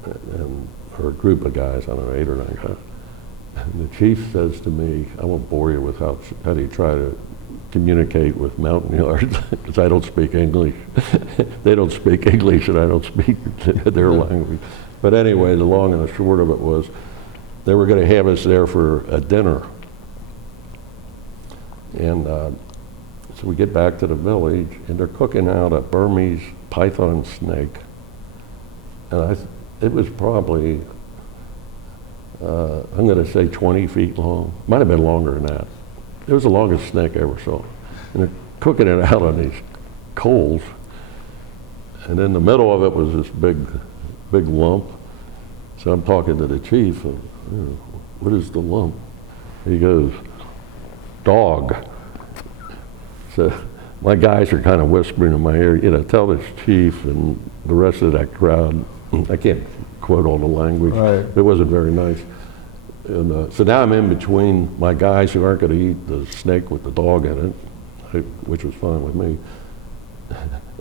or a group of guys, I don't know, 8 or 9 guys. And the chief says to me, I won't bore you with how do you try to communicate with mountain yards, because I don't speak English. They don't speak English, and I don't speak their language. But anyway, the long and the short of it was, they were going to have us there for a dinner. And so we get back to the village, and they're cooking out a Burmese python snake. And it was probably, I'm going to say 20 feet long. Might have been longer than that. It was the longest snake I ever saw. And they're cooking it out on these coals. And in the middle of it was this big lump. So I'm talking to the chief, and, what is the lump? He goes, dog. So my guys are kind of whispering in my ear, tell this chief and the rest of that crowd. I can't quote all the language. Right. It wasn't very nice. And so now I'm in between my guys who aren't going to eat the snake with the dog in it, which was fine with me,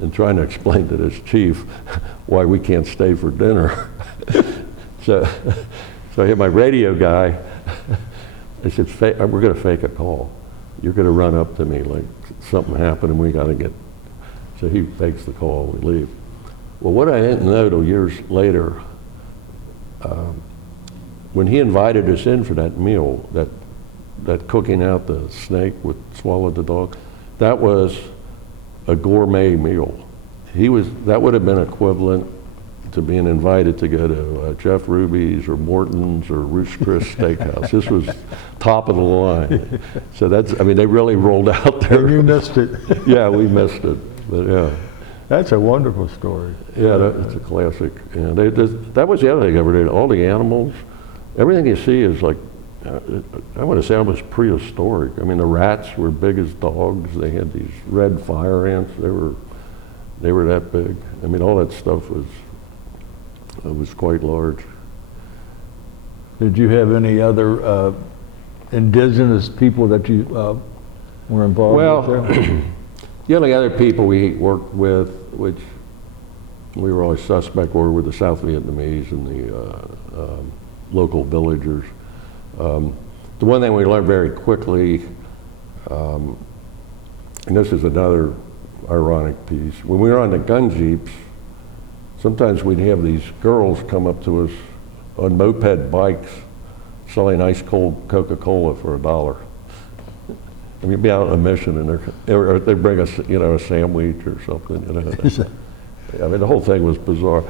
and trying to explain to this chief why we can't stay for dinner. So I had my radio guy. I said, we're going to fake a call. You're going to run up to me like something happened and we got to get. So he fakes the call, we leave. Well, what I didn't know till years later, when he invited us in for that meal, that cooking out the snake with swallowed the dog, that was a gourmet meal. That would have been equivalent to being invited to go to Jeff Ruby's or Morton's or Ruth's Chris Steakhouse. This was top of the line. So they really rolled out there. And you missed it. Yeah, we missed it, but yeah. That's a wonderful story. Yeah, that's a classic. And that was the other thing I ever did. All the animals, everything you see is like, I want to say almost prehistoric. I mean, the rats were big as dogs. They had these red fire ants. They were that big. I mean, all that stuff was quite large. Did you have any other indigenous people that you were involved with there? The only other people we worked with, which we were always suspect, were the South Vietnamese and the local villagers. The one thing we learned very quickly, and this is another ironic piece, when we were on the gun jeeps, sometimes we'd have these girls come up to us on moped bikes selling ice cold Coca-Cola for $1. And we'd be out on a mission and they'd bring us, a sandwich or something. I mean, the whole thing was bizarre.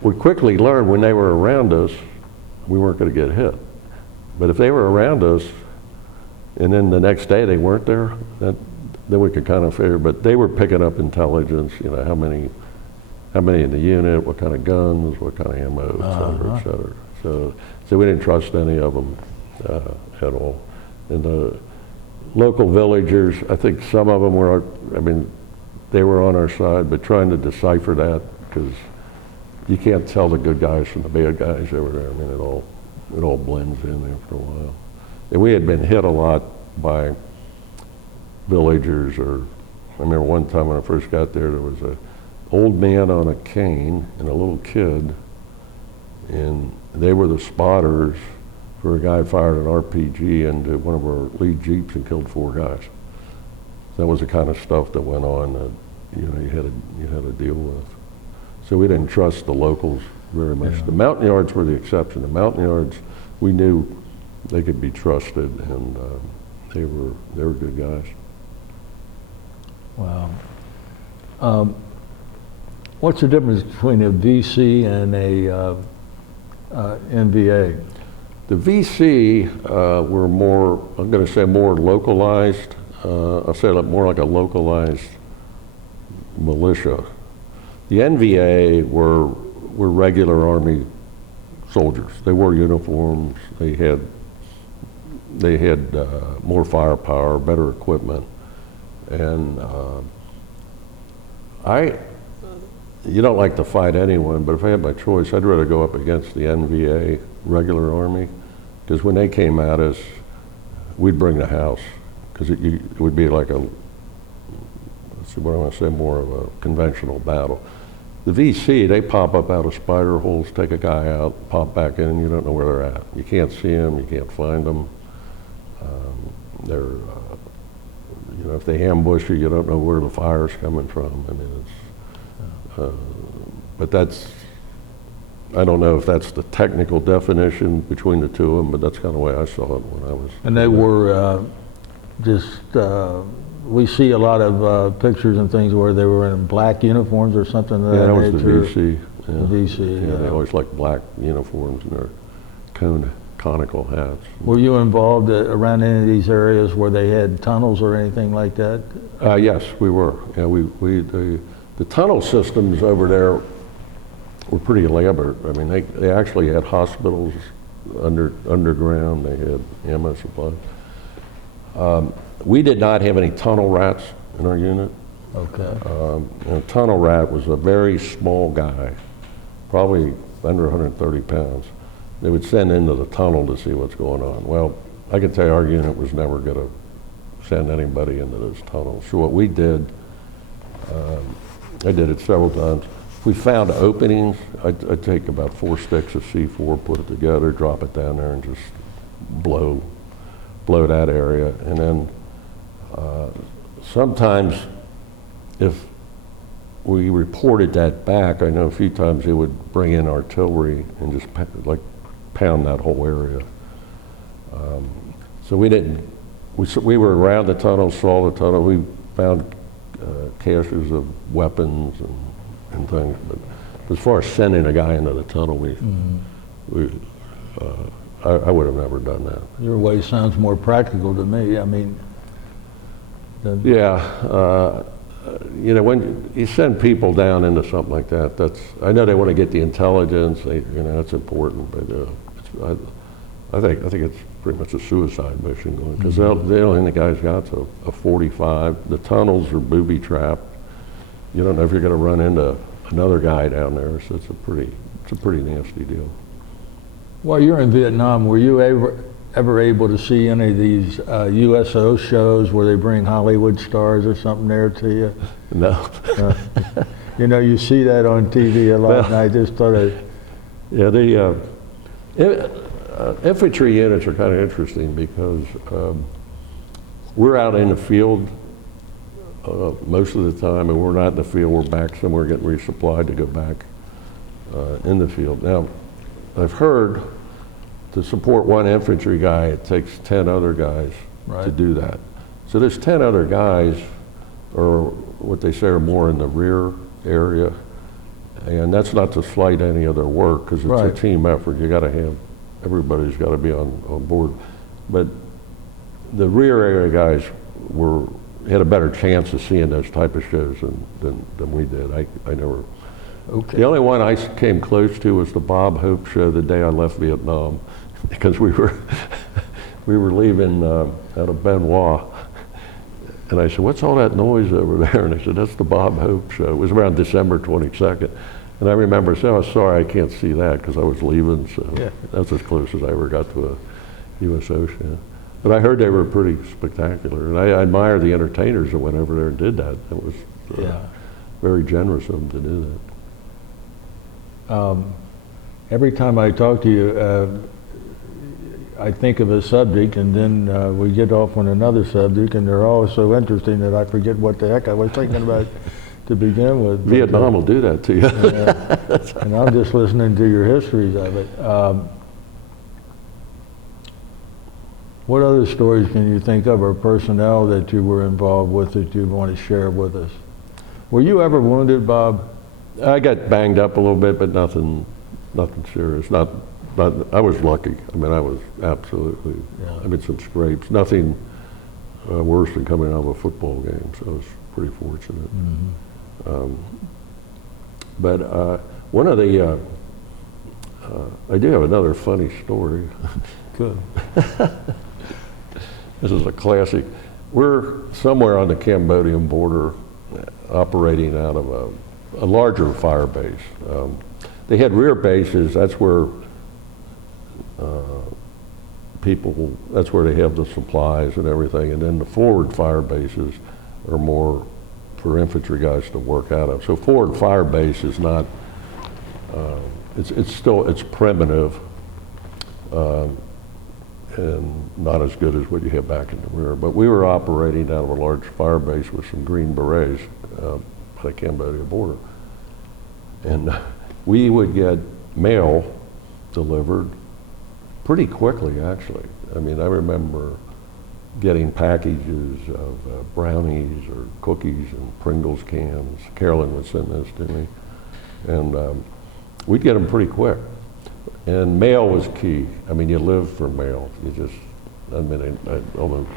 We quickly learned when they were around us, we weren't going to get hit. But if they were around us, and then the next day they weren't there, then we could kind of figure. But they were picking up intelligence, you know, how many in the unit, what kind of guns, what kind of ammo, et cetera, et cetera. So we didn't trust any of them at all. And the local villagers, I think some of them were, I mean, they were on our side, but trying to decipher that, because you can't tell the good guys from the bad guys that were there. I mean, it all blends in after a while. And we had been hit a lot by villagers, or I remember one time when I first got there, there was an old man on a cane and a little kid, and they were the spotters for a guy fired an RPG into one of our lead Jeeps and killed 4 guys. That was the kind of stuff that went on that, you know, you had to deal with. So we didn't trust the locals very much. Yeah. The mountain yards were the exception. The mountain yards, we knew they could be trusted, and they were good guys. Wow. What's the difference between a VC and a NVA? The VC were more, I'm going to say more localized. I'll say more like a localized militia. The NVA were regular Army soldiers. They wore uniforms. They had more firepower, better equipment, and you don't like to fight anyone, but if I had my choice, I'd rather go up against the NVA regular Army, because when they came at us, we'd bring the house, because it would be like what I want to say, more of a conventional battle. The VC, they pop up out of spider holes, take a guy out, pop back in, and you don't know where they're at. You can't see them, you can't find them. They're, you know, if they ambush you, you don't know where the fire's coming from. I mean, but that's, I don't know if that's the technical definition between the two of them, but that's kind of the way I saw it when I was. And they were we see a lot of pictures and things where they were in black uniforms or something. Yeah, that was the VC. Yeah. The VC. Yeah, they always liked black uniforms and their conical hats. Were you involved around any of these areas where they had tunnels or anything like that? Yes, we were. Yeah, the tunnel systems over there were pretty elaborate. I mean, they actually had hospitals underground. They had ammo supplies. We did not have any tunnel rats in our unit. Okay. And a tunnel rat was a very small guy, probably under 130 pounds. They would send into the tunnel to see what's going on. Well, I can tell you our unit was never going to send anybody into those tunnels. So what we did, I did it several times. If we found openings, I'd take about 4 sticks of C4, put it together, drop it down there, and just blow that area. And then sometimes if we reported that back, I know a few times they would bring in artillery and just pound that whole area. So we were around the tunnel, saw the tunnel. We found caches of weapons and things. But as far as sending a guy into the tunnel, I would have never done that. Your way sounds more practical to me. I mean, yeah. You know, when you send people down into something like that, I know they want to get the intelligence. That's important, but I think it's pretty much a suicide mission going, because the only thing the guy's got's a 45. The tunnels are booby trapped. You don't know if you're going to run into another guy down there, so it's a pretty nasty deal. While you're in Vietnam, were you ever able to see any of these USO shows where they bring Hollywood stars or something there to you? No. You know, you see that on TV a lot, and I just thought yeah, the infantry units are kind of interesting because we're out in the field most of the time, and we're not in the field. We're back somewhere getting resupplied to go back in the field. Now, I've heard to support one infantry guy, it takes 10 other guys to do that. So there's 10 other guys, or what they say are more in the rear area, and that's not to slight any of their work, because it's a team effort. You got to have everybody's got to be on board. But the rear area guys had a better chance of seeing those type of shows than we did. I never. Okay. The only one I came close to was the Bob Hope show the day I left Vietnam, because we were leaving out of Benoit, and I said, "What's all that noise over there?" And they said, "That's the Bob Hope show." It was around December 22nd, and I remember saying, "Oh, sorry, I can't see that because I was leaving." So Yeah. that's as close as I ever got to a USO show. But I heard they were pretty spectacular, and I admire the entertainers that went over there and did that. It was very generous of them to do that. Every time I talk to you, I think of a subject, and then we get off on another subject, and they're all so interesting that I forget what the heck I was thinking about to begin with. Vietnam will do that to you. And I'm just listening to your histories of it. What other stories can you think of, or personnel that you were involved with that you want to share with us? Were you ever wounded, Bob? I got banged up a little bit, but nothing serious. Not. I was lucky. I mean, I was absolutely. Yeah. I mean, some scrapes. Nothing worse than coming out of a football game. So I was pretty fortunate. Mm-hmm. But one of the. I do have another funny story. Good. This is a classic. We're somewhere on the Cambodian border, operating out of a larger fire base. They had rear bases. That's where that's where they have the supplies and everything. And then the forward fire bases are more for infantry guys to work out of. So forward fire base is not, it's primitive. And not as good as what you have back in the rear. But we were operating out of a large fire base with some Green Berets on the Cambodia border. And we would get mail delivered pretty quickly, actually. I mean, I remember getting packages of brownies or cookies and Pringles cans. Carolyn would send those to me. And we'd get them pretty quick. And mail was key. I mean, you live for mail. You just, I mean, I almost.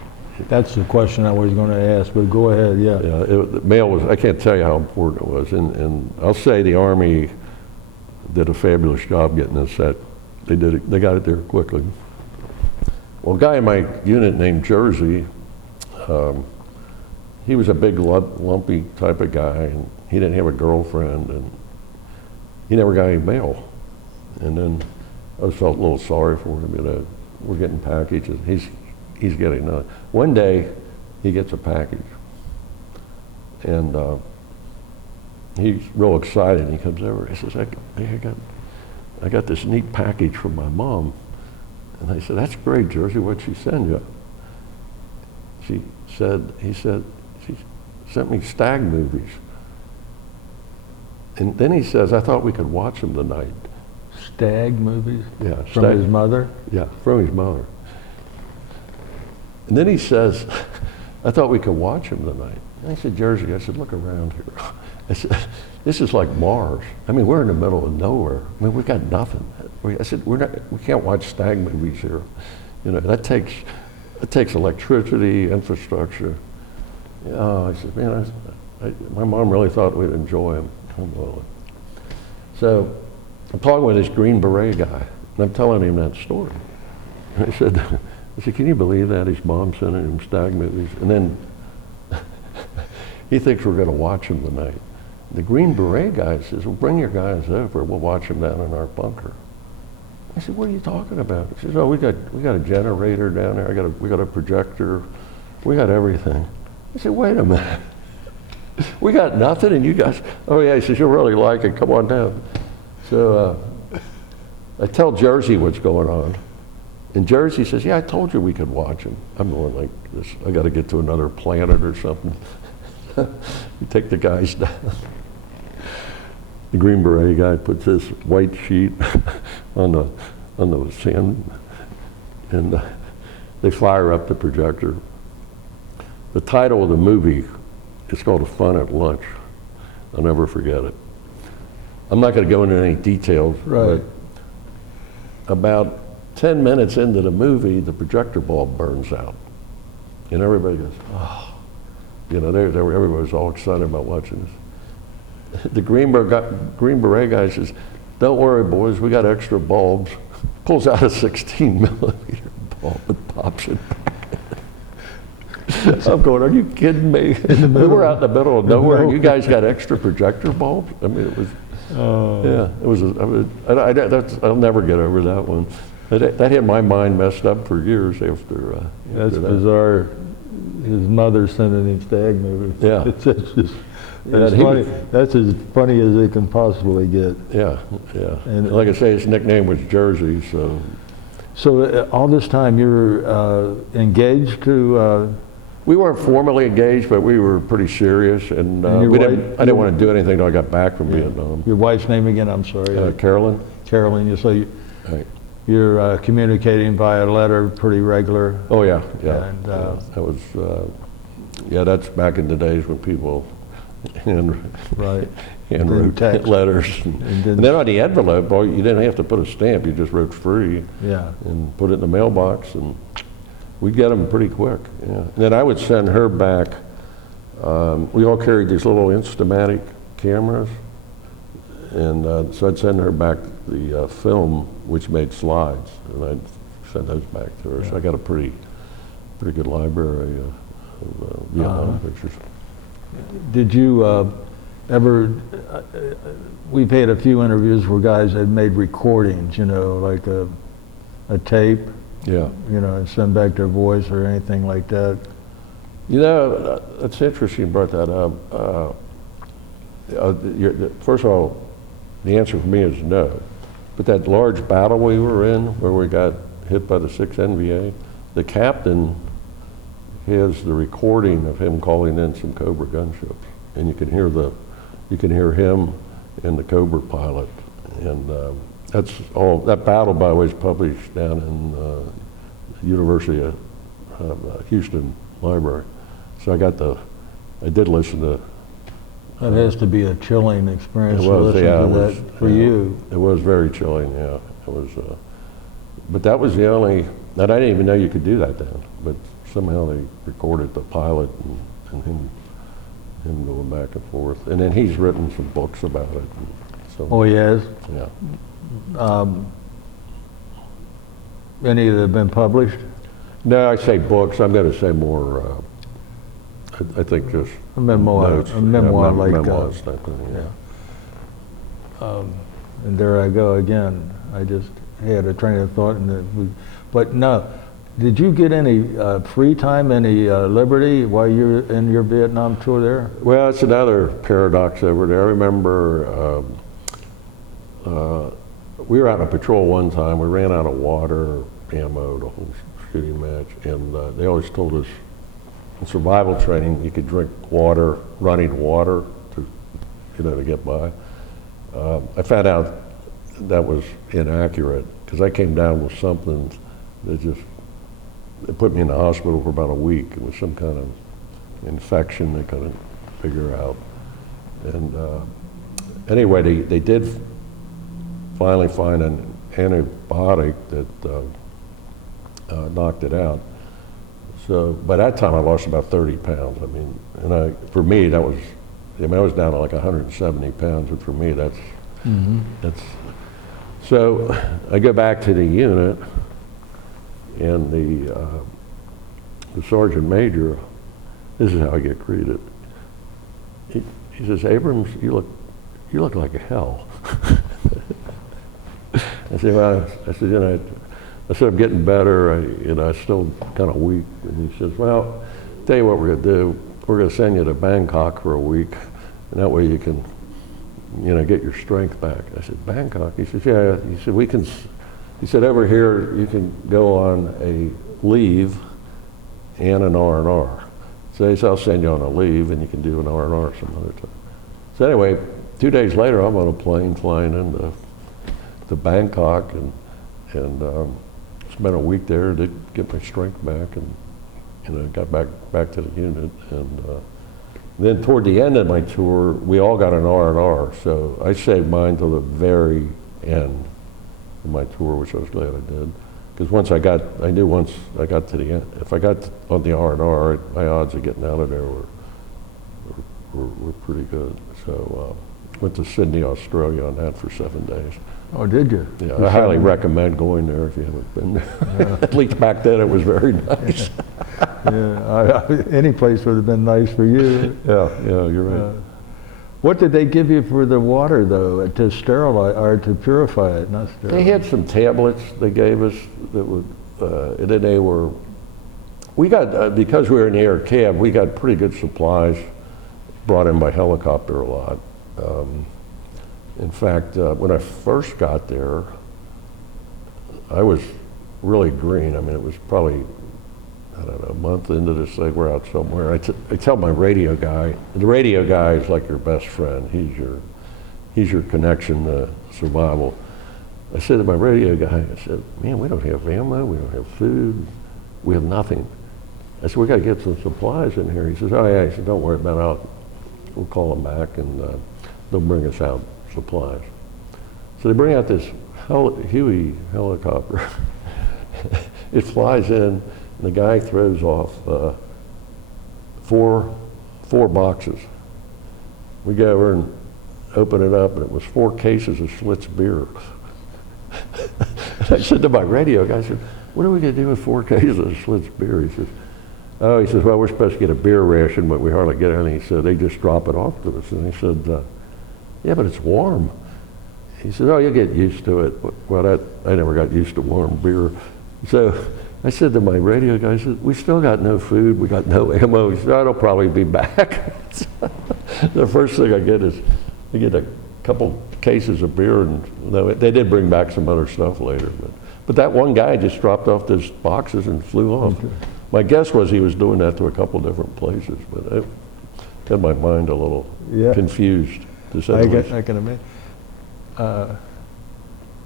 That's the question I was going to ask, but go ahead, yeah. Yeah, mail was, I can't tell you how important it was. And I'll say the Army did a fabulous job getting us that. They got it there quickly. Well, a guy in my unit named Jersey, he was a big lumpy type of guy, and he didn't have a girlfriend, and he never got any mail. And then I felt a little sorry for him. You know, we're getting packages. He's getting none. One day, he gets a package, and he's real excited. He comes over. He says, "I got this neat package from my mom." And I said, "That's great, Jersey. What'd she send you?" He said, "She sent me stag movies." And then he says, "I thought we could watch them tonight." Stag movies? Yeah. From his mother? Yeah, from his mother. And then he says, "I thought we could watch them tonight." And I said, "Jersey," I said, "look around here." I said, "This is like Mars. I mean, we're in the middle of nowhere. I mean, we've got nothing." I said, we can't watch stag movies here. You know, that takes electricity, infrastructure. Oh, I said, "Man, my mom really thought we'd enjoy them." So I'm talking with this Green Beret guy, and I'm telling him that story. And I said, "Can you believe that? His mom sending him stag movies?" And then he thinks we're going to watch them tonight. The Green Beret guy says, "Well, bring your guys over. We'll watch them down in our bunker." I said, "What are you talking about?" He says, "Oh, we got a generator down there. We got a projector. We got everything." I said, "Wait a minute. We got nothing, and you guys?" "Oh yeah." He says, "You'll really like it. Come on down." So I tell Jersey what's going on, and Jersey says, "Yeah, I told you we could watch him." I'm going like this. I got to get to another planet or something. We take the guys down. The Green Beret guy puts this white sheet on the sand, and they fire up the projector. The title of the movie is called "Fun at Lunch." I'll never forget it. I'm not going to go into any details, right. But about 10 minutes into the movie, the projector bulb burns out. And everybody goes, oh. You know, everybody was all excited about watching this. The Green Beret guy says, don't worry, boys, we got extra bulbs. Pulls out a 16 millimeter bulb and pops it back. I'm going, are you kidding me? We were out in the middle of nowhere, and you guys got extra projector bulbs? I mean, it was, yeah, it was, I'll never get over that one. That had my mind messed up for years after That's that. bizarre. His mother sending him stag movies. Yeah. It's just, it's funny. That's as funny as it can possibly get. Yeah, yeah. And like I say, his nickname was Jersey, so. So all this time you were engaged to? We weren't formally engaged, but we were pretty serious, and I didn't want to do anything until I got back from Vietnam. Your wife's name again? I'm sorry. Carolyn. Carolyn. So Right. you're communicating via letter pretty regular. Oh yeah, yeah. And, that was, yeah, that's back in the days when people right. handwrote letters. And then on the envelope, you didn't have to put a stamp, you just wrote free. Yeah. And put it in the mailbox, and we'd get them pretty quick. Yeah. And then I would send her back, we all carried these little Instamatic cameras, and so I'd send her back the film, which made slides, and I'd send those back to her. Yeah. So I got a pretty good library of Vietnam pictures. Did you ever, we've had a few interviews where guys had made recordings, you know, like a tape, yeah, you know, and send back their voice or anything like that. You know, that's interesting you brought that up. First of all, the answer for me is no. But that large battle we were in, where we got hit by the 6th NVA, the captain has the recording of him calling in some Cobra gunships, and you can hear him and the Cobra pilot, and that's all. That battle, by the way, is published down in the University of Houston Library. So I did listen to. That has to be a chilling experience to listen to that for you. It was very chilling, yeah. It was, but that was the only, and I didn't even know you could do that then, but somehow they recorded the pilot and him going back and forth. And then he's written some books about it. So, oh, he has? Yeah. Any that have been published? No, I say books, I'm going to say more, I think just a memoir, notes. Like memoirs type thing, yeah. And there I go again. I just had a train of thought, but no. Did you get any free time, any liberty while you're in your Vietnam tour there? Well, it's another paradox over there. I remember we were out on a patrol one time. We ran out of water, ammo, the whole shooting match, and they always told us in survival training you could drink water, running water, to get by. I found out that was inaccurate because I came down with something that it put me in the hospital for about a week. It was some kind of infection they couldn't figure out. And anyway, they did finally find an antibiotic that knocked it out. So by that time I lost about 30 pounds. I mean, and for me that was, I was down to like 170 pounds, and for me that's, so I go back to the unit, and the sergeant major, this is how I get greeted. He says, "Abrams, you look like hell." I said, "Well," I said, I said, "I'm getting better. I'm still kind of weak." And he says, "Well, tell you what we're going to do. We're going to send you to Bangkok for a week, and that way you can, get your strength back." I said, "Bangkok?" He says, "Yeah." He said, "We can." He said, "Over here you can go on a leave and an R&R." So he said, "I'll send you on a leave, and you can do an R&R some other time." So anyway, 2 days later, I'm on a plane flying into Bangkok, and spent a week there to get my strength back, and got back to the unit. And then toward the end of my tour, we all got an R&R, so I saved mine till the very end of my tour, which I was glad I did. Because I knew once I got to the end, if I got on the R&R, my odds of getting out of there were pretty good. So went to Sydney, Australia on that for 7 days. Oh, did you? Yeah, I highly recommend going there if you haven't been there. Yeah. At least back then it was very nice. Yeah, any place would have been nice for you. Yeah, you're right. What did they give you for the water, though, to sterilize or to purify it? Not sterilize. They had some tablets they gave us that would, and then we got, because we were in the Air Cav, we got pretty good supplies brought in by helicopter a lot. In fact, when I first got there, I was really green. I mean, it was probably, I don't know, a month into this thing, we're out somewhere. I tell my radio guy, the radio guy is like your best friend. He's your connection to survival. I said to my radio guy, I said, man, we don't have ammo, we don't have food, we have nothing. I said, we got to get some supplies in here. He says, oh yeah, he said, don't worry about it. We'll call them back and they'll bring us out supplies. So they bring out this Huey helicopter. It flies in, and the guy throws off four boxes. We go over and open it up, and it was 4 cases of Schlitz beer. And I said to my radio guy, I said, what are we going to do with 4 cases of Schlitz beer? He says, well, we're supposed to get a beer ration, but we hardly get anything. He said, they just drop it off to us. And he said, yeah, but it's warm. He said, oh, you'll get used to it. Well, I never got used to warm beer. So I said to my radio guy, I said, we still got no food, we got no ammo. He said, oh, it'll probably be back. The first thing I get is I get a couple cases of beer, and they did bring back some other stuff later. But that one guy just dropped off those boxes and flew off. Okay. My guess was he was doing that to a couple different places, but it got my mind a little confused, to say the least. I can imagine.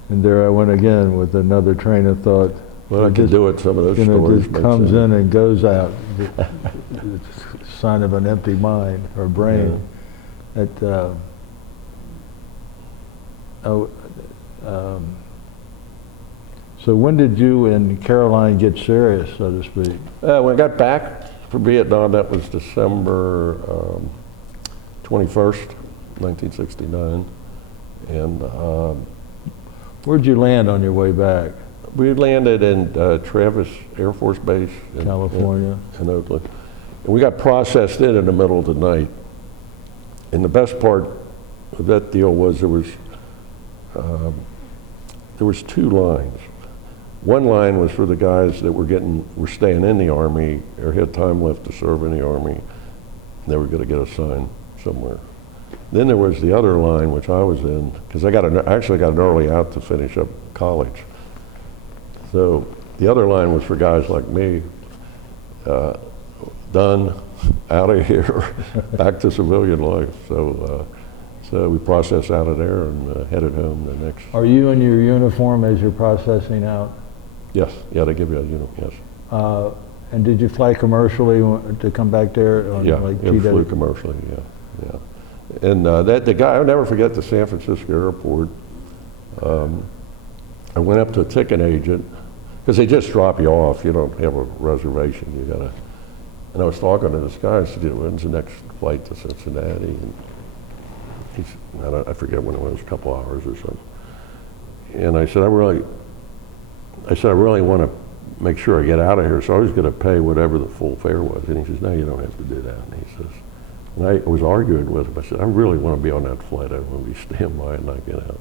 And there I went again with another train of thought. Well, I can do it, some of those stories. Just comes in and goes out. It's a sign of an empty mind or brain. Yeah. So when did you and Caroline get serious, so to speak? When I got back from Vietnam, that was December 21st, 1969. And where'd you land on your way back? We landed in Travis Air Force Base in California. In Oakland. And we got processed in the middle of the night. And the best part of that deal was there was 2 lines. One line was for the guys that were staying in the Army or had time left to serve in the Army, and they were going to get assigned somewhere. Then there was the other line, which I was in, because I actually got an early out to finish up college. So the other line was for guys like me, done, out of here, back to civilian life. So we processed out of there and headed home the next. Are you in your uniform as you're processing out? Yes, yeah, they give you a uniform, yes. And did you fly commercially to come back there? Flew commercially, yeah. And the guy, I'll never forget the San Francisco airport. I went up to a ticket agent, because they just drop you off, you don't have a reservation, you gotta. And I was talking to this guy, I said, when's the next flight to Cincinnati? And I forget when it was, a couple hours or something. And I said, I really want to make sure I get out of here, so I was going to pay whatever the full fare was. And he says, no, you don't have to do that. And he says, and I was arguing with him. I said, I really want to be on that flight. I want to be standby and not get out.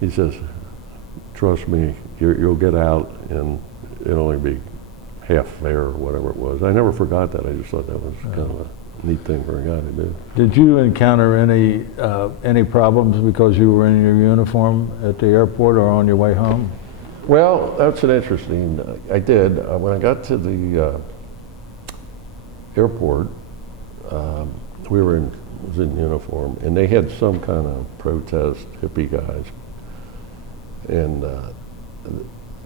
He says, trust me, you'll get out and it'll only be half fare or whatever it was. I never forgot that. I just thought that was kind of a neat thing for a guy to do. Did you encounter any problems because you were in your uniform at the airport or on your way home? Well, that's an interesting. I did when I got to the airport. We was in uniform, and they had some kind of protest, hippie guys, and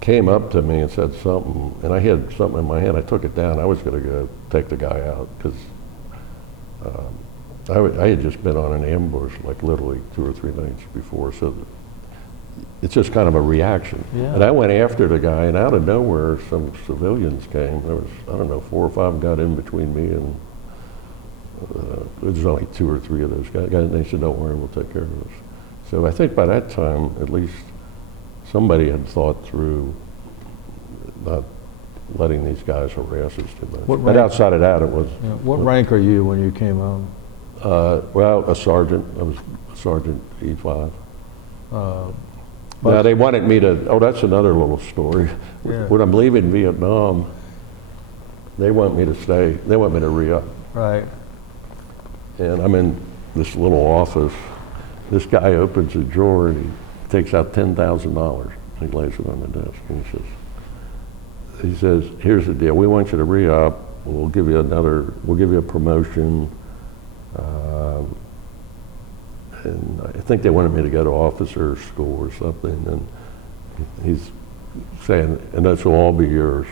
came up to me and said something, and I had something in my hand. I took it down. I was going to go take the guy out because I had just been on an ambush, like literally 2 or 3 nights before. So it's just kind of a reaction. Yeah. And I went after the guy, and out of nowhere, some civilians came. There was, I don't know, 4 or 5 got in between me and there was only 2 or 3 of those guys. And they said, don't worry, we'll take care of this. So I think by that time, at least somebody had thought through not letting these guys harass us too much. But outside of that, it was... Yeah. What rank are you when you came home? Well, a sergeant. I was Sergeant E5. Now they wanted me to, oh, that's another little story. Yeah. When I'm leaving Vietnam, they want me to stay, they want me to re-up. Right. And I'm in this little office. This guy opens a drawer and he takes out $10,000. He lays it on the desk and he says, here's the deal. We want you to re-up. We'll give you a promotion. And I think they wanted me to go to officer school or something. And he's saying, and this will all be yours.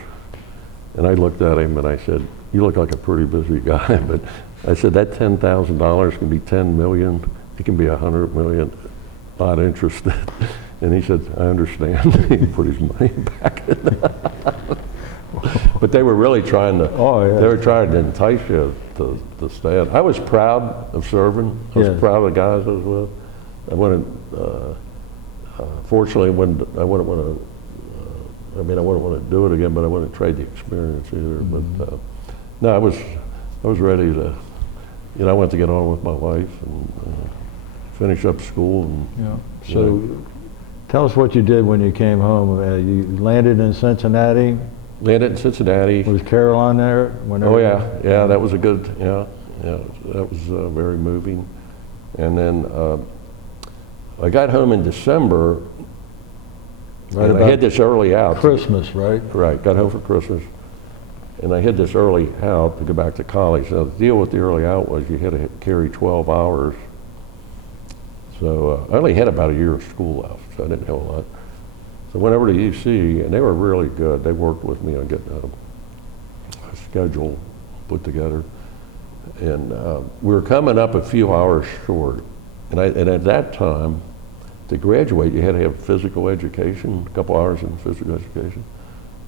And I looked at him and I said, you look like a pretty busy guy, but I said, that $10,000 can be 10 million. It can be 100 million. Not interested. And he said, I understand. He put his money back in. But they were really trying to, they were trying to entice you to stay. I was proud of serving. I was proud of the guys I was with. I wouldn't, fortunately, I wouldn't want to, I wouldn't want to do it again, but I wouldn't trade the experience either. But no, I was ready to, I went to get on with my wife and finish up school. And, So tell us what you did when you came home. You landed in Cincinnati. Landed in Cincinnati. Was Caroline there? Oh yeah, that was a good, that was very moving. And then I got home in December, and I had this early out. Christmas, right? Right, got home for Christmas. And I had this early out to go back to college. Now the deal with the early out was you had to carry 12 hours. So I only had about a year of school left, so I didn't have a lot. So I went over to UC, and they were really good. They worked with me on getting a schedule put together. And we were coming up a few hours short. And at that time, to graduate, you had to have physical education, a couple hours in physical education.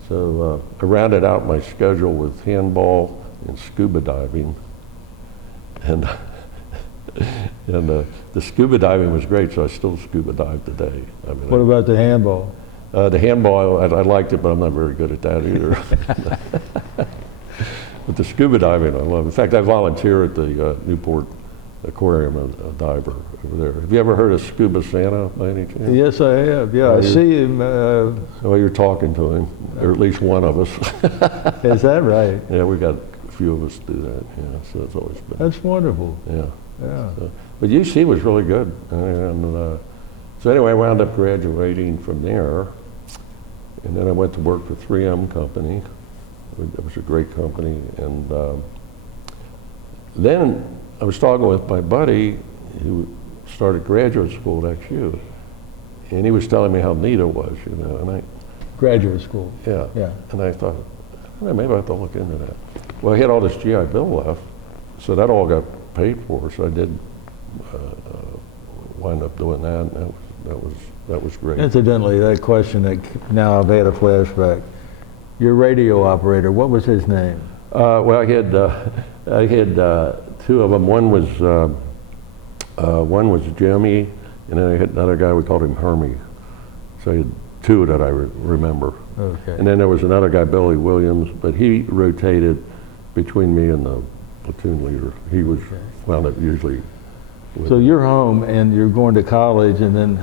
So I rounded out my schedule with handball and scuba diving. And the scuba diving was great, so I still scuba dive today. What about the handball? The handball, I liked it, but I'm not very good at that either. But the scuba diving, I love. In fact, I volunteer at the Newport Aquarium, a diver over there. Have you ever heard of Scuba Santa by any chance? Yes, I have. Yeah, I see him. Well, you're talking to him, or at least one of us. Is that right? Yeah, we got a few of us do that. Yeah, so that's always been. That's wonderful. Yeah. Yeah. So, but UC was really good, and so anyway, I wound up graduating from there, and then I went to work for 3M Company. It was a great company, and then I was talking with my buddy who started graduate school next year, and he was telling me how neat it was, and I. Graduate school. Yeah. Yeah. And I thought, well, maybe I have to look into that. Well, I had all this GI Bill left, so that all got paid for, so I did wind up doing that, and that was great. Incidentally, that question, now I've had a flashback. Your radio operator, what was his name? Well, I had 2 of them. One was Jimmy, and then I had another guy, we called him Hermie. So I had 2 that I remember. Okay. And then there was another guy, Billy Williams, but he rotated between me and the platoon leader. He was wound up usually. So you're home and you're going to college, and then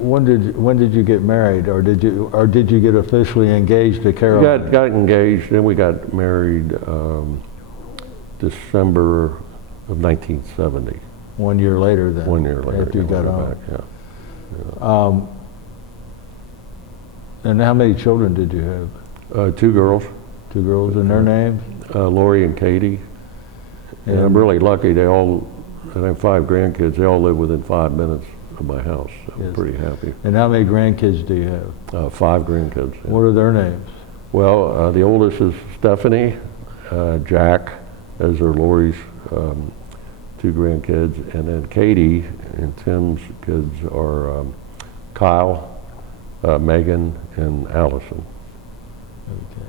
when did you get married, or did you get officially engaged to Caroline? We got engaged, then we got married December of 1970. 1 year later, then. 1 year later. After you got home. Back, yeah. And how many children did you have? 2 girls. 2 girls, and their names? Lori and Katie. And I'm really lucky. I have 5 grandkids. They all live within 5 minutes of my house. So I'm pretty happy. And how many grandkids do you have? 5 grandkids. Yeah. What are their names? Well, the oldest is Stephanie, Jack, those are Lori's 2 grandkids, and then Katie and Tim's kids are Kyle, Megan, and Allison. Okay.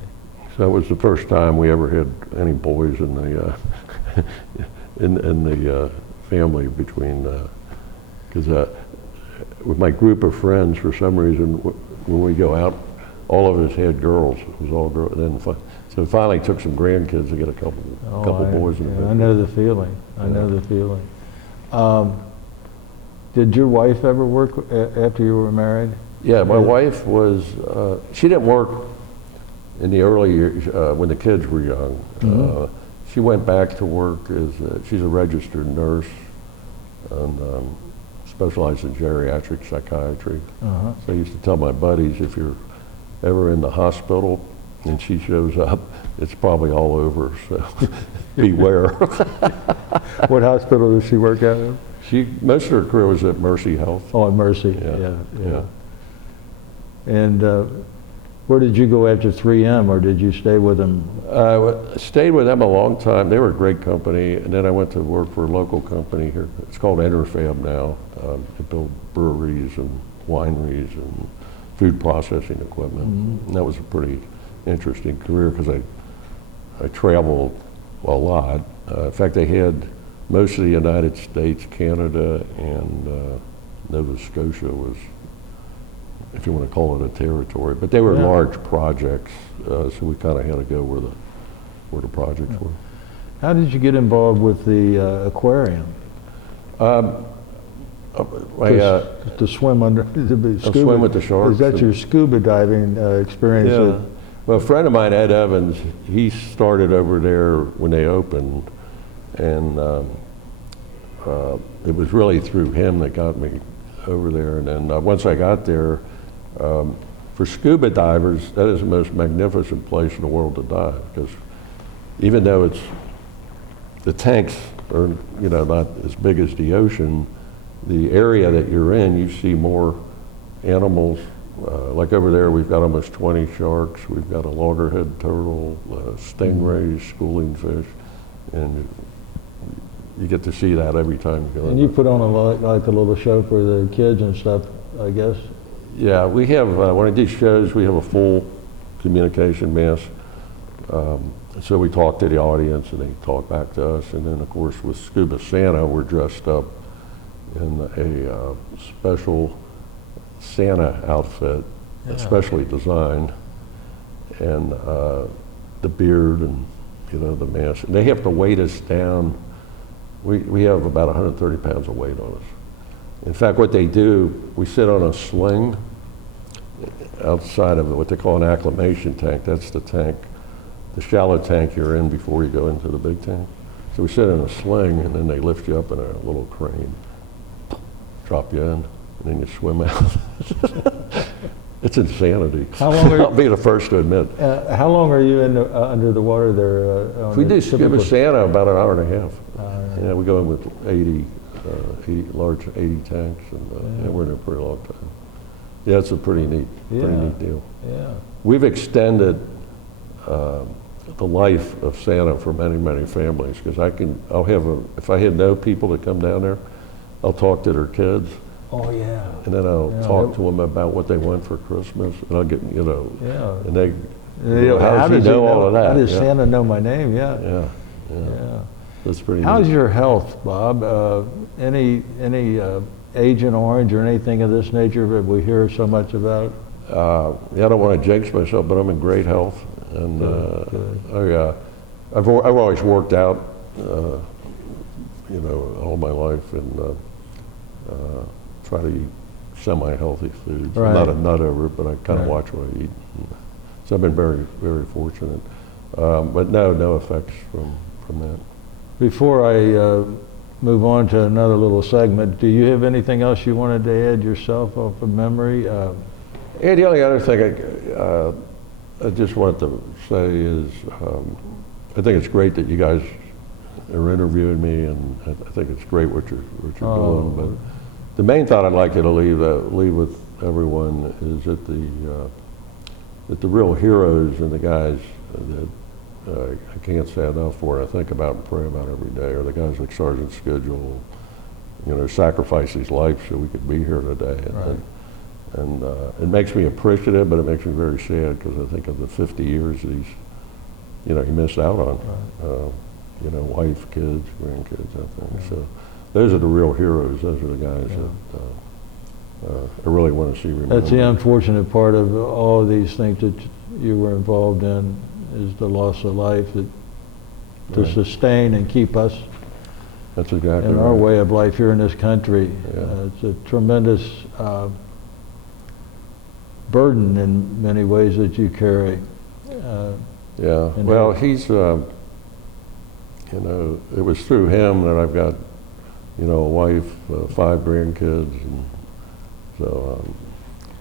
So it was the first time we ever had any boys in the in the family between, because with my group of friends, for some reason, when we go out, all of us had girls. It was all girls. So finally took some grandkids to get a couple boys in the I know the feeling. I know the feeling. Did your wife ever work after you were married? Yeah, my wife was, she didn't work in the early years when the kids were young. Mm-hmm. She went back to work as, she's a registered nurse and specialized in geriatric psychiatry. Uh-huh. So I used to tell my buddies, if you're ever in the hospital and she shows up, it's probably all over, so beware. What hospital does she work at? Most of her career was at Mercy Health. Oh, at Mercy. Yeah. And where did you go after 3M, or did you stay with them? Stayed with them a long time. They were a great company, and then I went to work for a local company here. It's called Air now. They build breweries and wineries and food processing equipment. Mm-hmm. And that was a pretty interesting career because I traveled a lot. In fact, they had most of the United States, Canada, and Nova Scotia was, if you want to call it a territory, but they were large projects, so we kind of had to go where the projects were. How did you get involved with the aquarium? To swim under, to be scuba. Swim with the sharks. Is that your scuba diving experience? Yeah. Well, a friend of mine, Ed Evans, he started over there when they opened, and it was really through him that got me over there. And then once I got there, for scuba divers, that is the most magnificent place in the world to dive, because even though the tanks are not as big as the ocean, the area that you're in, you see more animals. Like over there, we've got almost 20 sharks. We've got a loggerhead turtle, stingrays, schooling fish, and you get to see that every time you go. And you put on like a little show for the kids and stuff, I guess? Yeah, we have, when I do shows, we have a full communication mask. So we talk to the audience and they talk back to us. And then, of course, with Scuba Santa, we're dressed up in a special Santa outfit, especially designed, and the beard and the mask. And they have to weight us down. We have about 130 pounds of weight on us. In fact, what they do, we sit on a sling outside of what they call an acclimation tank. That's the tank, the shallow tank you're in before you go into the big tank. So we sit in a sling, and then they lift you up in a little crane, drop you in, and then you swim out. It's insanity. How long I'll be the first to admit. How long are you in under the water there? We do Scuba Santa about an hour and a half. Yeah, we go in with 80 large 80 tanks, and we're in there a pretty long time. Yeah, it's a pretty neat deal. Yeah. We've extended the life of Santa for many, many families, because if I had no people that come down there, I'll talk to their kids. Oh yeah. And then I'll talk to them about what they want for Christmas, and I'll get and they. How does he know all of that? How does Santa know my name? Yeah. That's pretty. How's neat. your health, Bob? Any Agent Orange or anything of this nature that we hear so much about? I don't want to jinx myself, but I'm in great health, and I've always worked out, all my life, and try to eat semi-healthy foods. Right. I'm not a nut over it, but I kind of watch what I eat. So I've been very, very fortunate, but no effects from that. Before I move on to another little segment, do you have anything else you wanted to add yourself off of memory? Yeah, the only other thing I just wanted to say is I think it's great that you guys are interviewing me, and I think it's great what you're doing. But the main thought I'd like you to leave with everyone is that the real heroes and the guys that I can't say enough for, and I think about and pray about every day, are the guys like Sergeant Schedule, sacrificed his life so we could be here today. And it makes me appreciative, but it makes me very sad because I think of the 50 years that he missed out on. Wife, kids, grandkids, I think. So those are the real heroes. Those are the guys that I really want to see remembered. That's the unfortunate part of all of these things that you were involved in, is the loss of life to sustain and keep us That's exactly in right. our way of life here in this country. Yeah. It's a tremendous burden in many ways that you carry. Yeah, well, he's, it was through him that I've got, a wife, 5 grandkids, and so,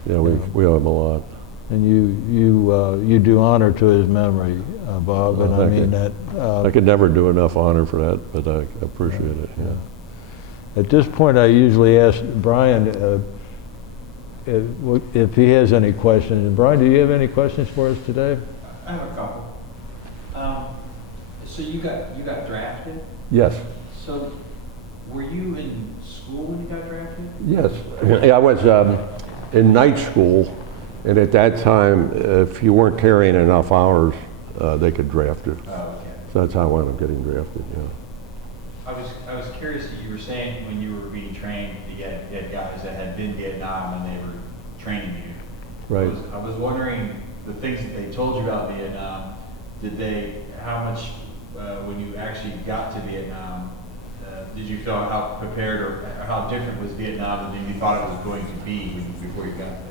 we owe him a lot. And you do honor to his memory, Bob, and I mean that. I could never do enough honor for that, but I appreciate it, yeah. At this point, I usually ask Brian if he has any questions. And Brian, do you have any questions for us today? I have a couple. So you got drafted? Yes. So were you in school when you got drafted? Yes. Yeah, I was in night school, and at that time, if you weren't carrying enough hours, they could draft you. Oh, okay. So that's how I wound up getting drafted, yeah. I was curious that you were saying when you were being trained, you had guys that had been in Vietnam and they were training you. Right. I was wondering, the things that they told you about Vietnam, how much, when you actually got to Vietnam, did you feel how prepared or how different was Vietnam than you thought it was going to be before you got there?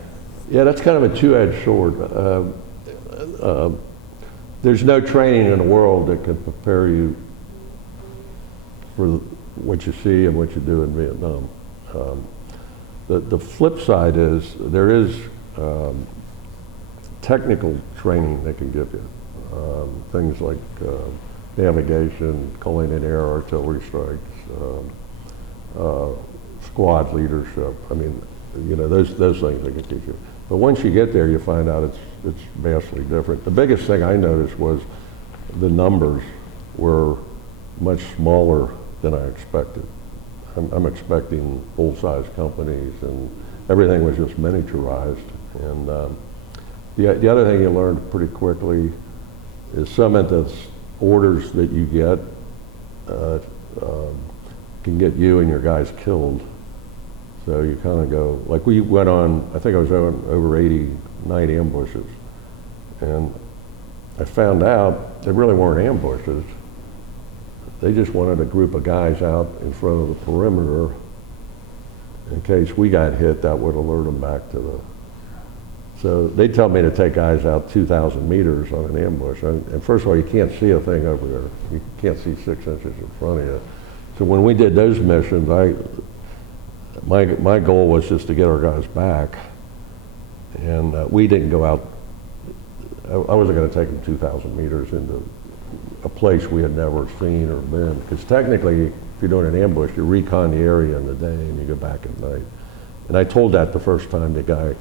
Yeah, that's kind of a two-edged sword. There's no training in the world that can prepare you for what you see and what you do in Vietnam. The flip side is there is technical training they can give you. Things like navigation, calling in air artillery strikes, squad leadership. I mean, those things they can teach you. But once you get there, you find out it's vastly different. The biggest thing I noticed was the numbers were much smaller than I expected. I'm expecting full-size companies, and everything was just miniaturized. And the other thing you learn pretty quickly is some of the orders that you get can get you and your guys killed. So you kind of go, like we went on, I think I was on over 80 night ambushes. And I found out they really weren't ambushes. They just wanted a group of guys out in front of the perimeter. In case we got hit, that would alert them back to the... So they tell me to take guys out 2,000 meters on an ambush. And first of all, you can't see a thing over there. You can't see 6 inches in front of you. So when we did those missions, my goal was just to get our guys back. And we didn't go out. I wasn't going to take them 2,000 meters into a place we had never seen or been. Because technically, if you're doing an ambush, you recon the area in the day and you go back at night. And I told that the first time the guy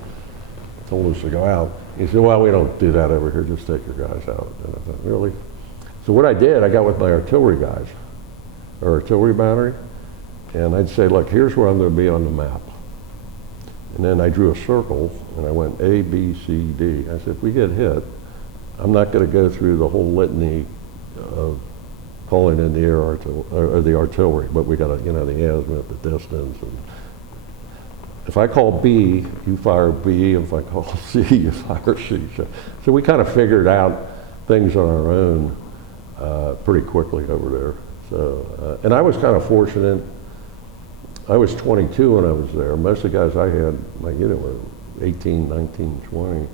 told us to go out. He said, well, we don't do that over here, just take your guys out. And I thought, really? So what I did, I got with my artillery guys, our artillery battery, and I'd say, look, here's where I'm going to be on the map. And then I drew a circle, and I went A, B, C, D. I said, if we get hit, I'm not going to go through the whole litany of calling in the air or the artillery, but we got to, the azimuth, the distance. And if I call B, you fire B. If I call C, you fire C. So we kind of figured out things on our own pretty quickly over there. So, and I was kind of fortunate. I was 22 when I was there. Most of the guys I had, my unit were 18, 19, 20.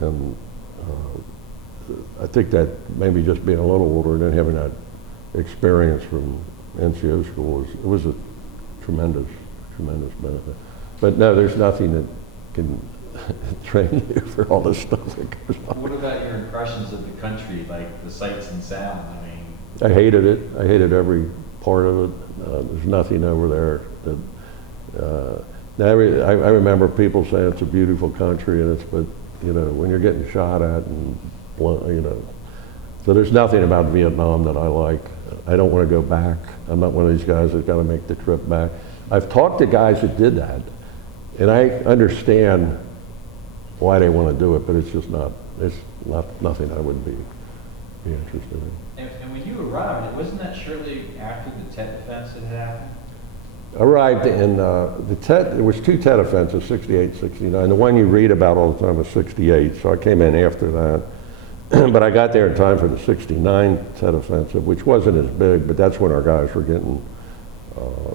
And I think that maybe just being a little older and then having that experience from NCO school, it was a tremendous benefit. But no, there's nothing that can train you for all this stuff that goes on. What about your impressions of the country, like the sights and sound? I mean, I hated it. I hated every part of it. There's nothing over there that. I remember people saying it's a beautiful country, and but when you're getting shot at and so there's nothing about Vietnam that I like. I don't want to go back. I'm not one of these guys that's got to make the trip back. I've talked to guys that did that, And I understand why they want to do it, but it's just not, nothing I would be interested in. And when you arrived, wasn't that shortly after the Tet Offense had happened? Arrived in the Tet, there was two Tet offenses, 68, 69. The one you read about all the time was 68, so I came in after that. But I got there in time for the 69 Tet offensive, which wasn't as big, but that's when our guys were getting,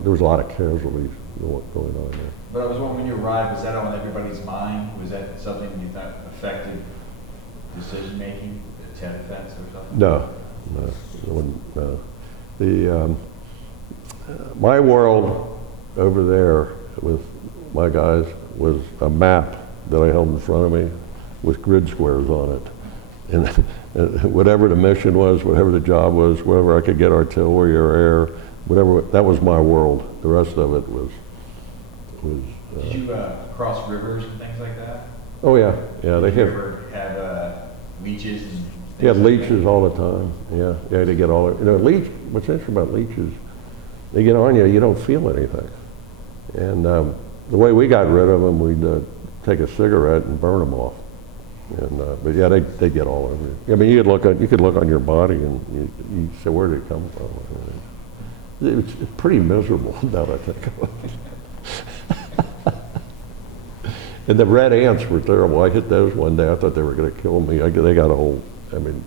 there was a lot of casualties going on there. But I was wondering, when you arrived, was that on everybody's mind? Was that something you thought affected decision-making, the Tet offense or something? No, it wouldn't, no. The, my world over there with my guys was a map that I held in front of me with grid squares on it. And whatever the mission was, whatever the job was, wherever I could get artillery or air, whatever, that was my world. The rest of it was Did you cross rivers and things like that? oh yeah, yeah. They Did you have. ever have leeches and things They had like leeches that? all the time. Yeah, yeah. They get all. You know, leech. What's interesting about leeches? They get on you. You don't feel anything. And the way we got rid of them, we'd take a cigarette and burn them off. And but yeah, they get all over you. I mean, you could look on your body and you say, where did it come from? It's pretty miserable now that I think of it. And the red ants were terrible. I hit those one day. I thought they were going to kill me. They got a whole. I mean,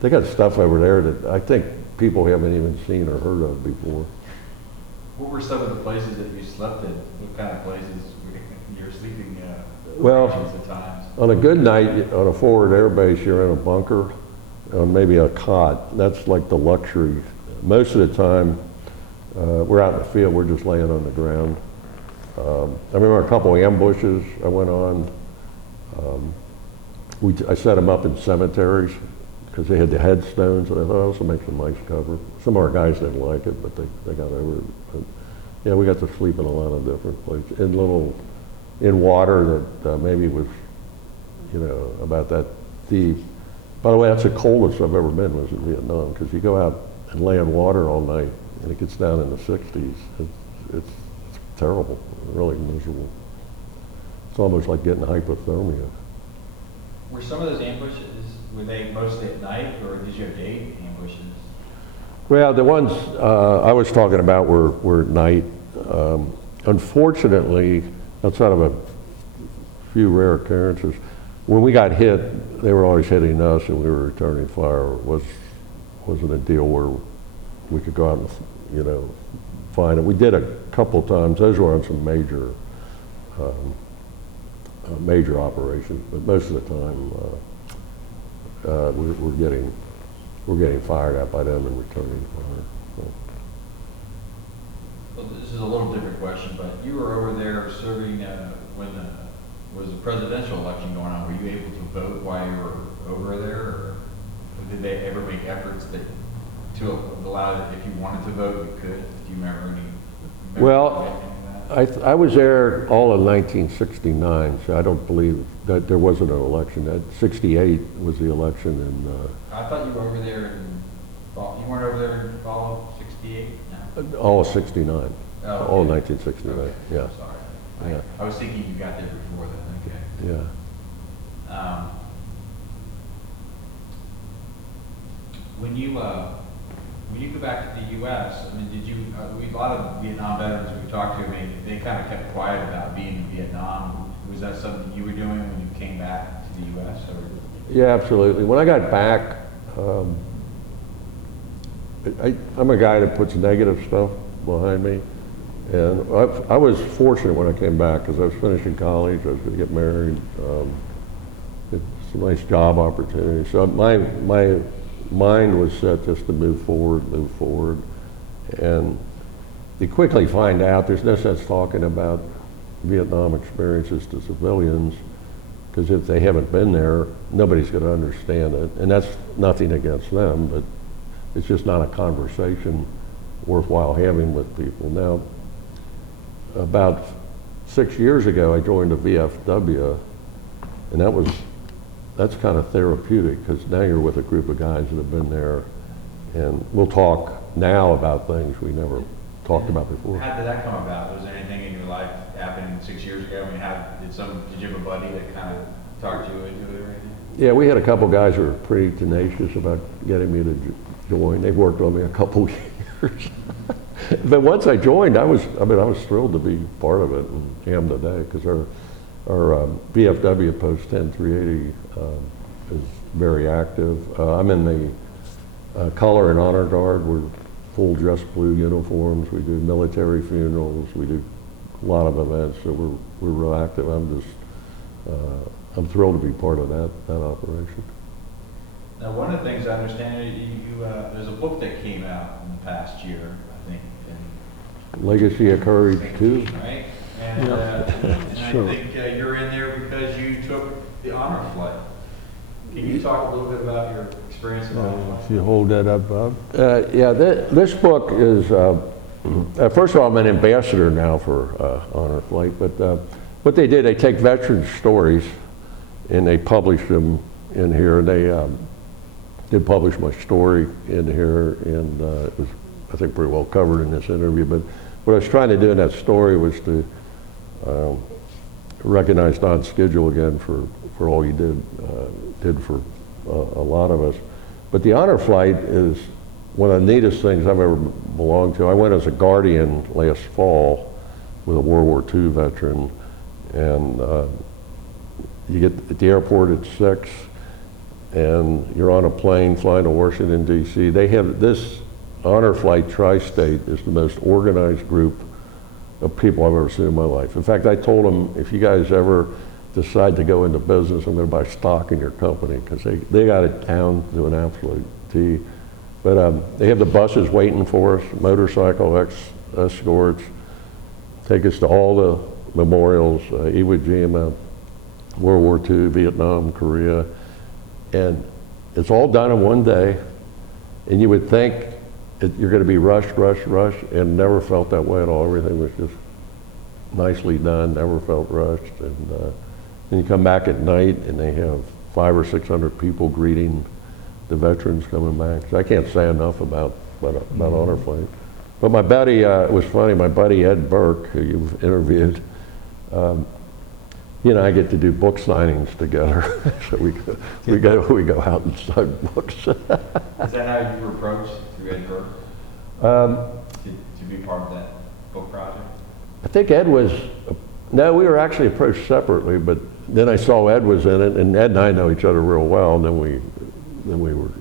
they got stuff over there that I think people haven't even seen or heard of before. What were some of the places that you slept in? What kind of places you were sleeping Well, at times? on a good night, on a forward air base, you're in a bunker, on maybe a cot. That's like the luxury. Most of the time, we're out in the field, we're just laying on the ground. I remember a couple of ambushes I went on. I set them up in cemeteries because they had the headstones, and I thought, oh, this will make some nice cover. Some of our guys didn't like it, but they got over it. But, yeah, we got to sleep in a lot of different places, in water that maybe was, about that deep. By the way, that's the coldest I've ever been, was in Vietnam, because you go out and lay in water all night, and it gets down in the 60s. It's terrible, really miserable. It's almost like getting hypothermia. Were some of those ambushes, were they mostly at night, or did you have day ambushes? Well, the ones I was talking about were at night. Unfortunately, outside of a few rare occurrences, when we got hit, they were always hitting us and we were returning fire. It wasn't a deal where we could go out and, find it. We did a couple times. Those were on some major operations, but most of the time we're getting fired at by them and returning fire. So. Well, this is a little different question, but you were over there serving when was the presidential election going on. Were you able to vote while you were over there, or did they ever make efforts to allow that if you wanted to vote, you could? Do you remember any? Well, I was there all in 1969, so I don't believe that there wasn't an election. That 68 was the election, and I thought you were over there in fall. You weren't over there in fall of '68? No. all of 69, Oh, okay. all of 1969. Okay. Yeah, Sorry. Yeah. I was thinking you got there before then. Okay. yeah. When you go back to the U.S., I mean, did you? A lot of Vietnam veterans we talked to, I mean, they kind of kept quiet about being in Vietnam. Was that something you were doing when you came back to the U.S.? Or? Yeah, absolutely. When I got back, I'm a guy that puts negative stuff behind me. And I was fortunate when I came back because I was finishing college, I was going to get married, some nice job opportunities. So my mind was set just to move forward. And you quickly find out there's no sense talking about Vietnam experiences to civilians, because if they haven't been there, nobody's going to understand it. And that's nothing against them, but it's just not a conversation worthwhile having with people. Now, about 6 years ago, I joined a VFW, and that's kind of therapeutic, because now you're with a group of guys that have been there, and we'll talk now about things we never talked about before. How did that come about? Was there anything in your life happening 6 years ago? I mean, did you have a buddy that kind of talked you into it or anything? Yeah, we had a couple guys who were pretty tenacious about getting me to join. They've worked on me a couple years. But once I joined, I was thrilled to be part of it, and am today, because our VFW Post 10380 is very active. I'm in the Color and Honor Guard. We're full dress blue uniforms. We do military funerals. We do a lot of events, so we're real active. I'm thrilled to be part of that operation. Now, one of the things I understand, there's a book that came out in the past year, I think. Legacy of Courage 2. Right? And, and Sure. I think you're in there because you took the honor flight. Can you talk a little bit about your experience in honor flight? If you hold that up, Bob. Yeah, this book is, first of all, I'm an ambassador now for Honor Flight, but what they did, they take veteran stories and they publish them in here. They did publish my story in here, and it was, I think, pretty well covered in this interview. But what I was trying to do in that story was to recognize Don Schedule again for all he did for a lot of us. But the honor flight is one of the neatest things I've ever belonged to. I went as a guardian last fall with a World War II veteran, and you get at the airport at 6, and you're on a plane flying to Washington, D.C. They have this honor flight tri-state is the most organized group of people I've ever seen in my life. In fact, I told them, if you guys ever decide to go into business, I'm going to buy stock in your company, because they got it down to an absolute T. But they have the buses waiting for us, motorcycle escorts, take us to all the memorials, Iwo Jima, World War II, Vietnam, Korea, and it's all done in one day. And you would think you're going to be rushed, and never felt that way at all. Everything was just nicely done, never felt rushed. And then you come back at night, and they have 500 or 600 people greeting the veterans coming back. So I can't say enough about honor flight. But my buddy, it was funny, my buddy Ed Burke, who you've interviewed, he and I get to do book signings together. So we go out and sign books. Is that how you were approached through Ed Burke to be part of that book project? I think Ed was, no, we were actually approached separately, but then I saw Ed was in it, and Ed and I know each other real well, and then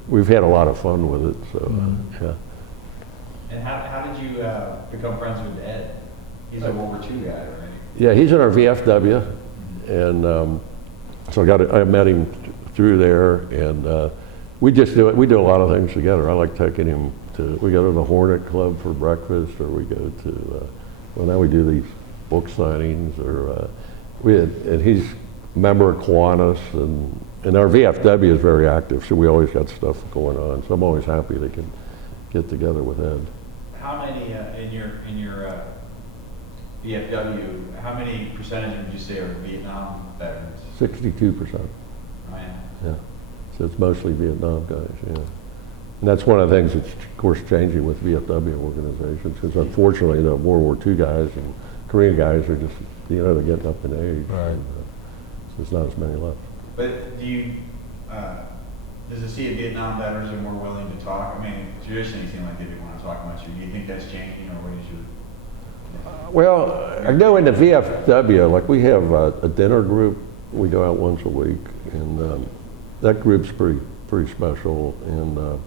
we've had a lot of fun with it, so yeah. And how did you become friends with Ed? He's a World War II guy, right? Yeah, he's in our VFW, and so I met him through there, and we do a lot of things together. I like taking him we go to the Hornet Club for breakfast, or we go to, well, now we do these book signings, or and he's a member of Kiwanis, and our VFW is very active, so we always got stuff going on. So I'm always happy they can get together with Ed. How many in your VFW? How many percentage would you say are Vietnam veterans? 62%. Oh, yeah. Yeah. So it's mostly Vietnam guys. Yeah. And that's one of the things that's, of course, changing with VFW organizations, because unfortunately the World War II guys and Korean guys are just, they're getting up in age. Right. And, so there's not as many left. But does it see that Vietnam veterans are more willing to talk? I mean, traditionally it seemed like they didn't want to talk much. Do you think that's changing, or what is your? Well, I know in the VFW, like we have a dinner group. We go out once a week, and that group's pretty special. And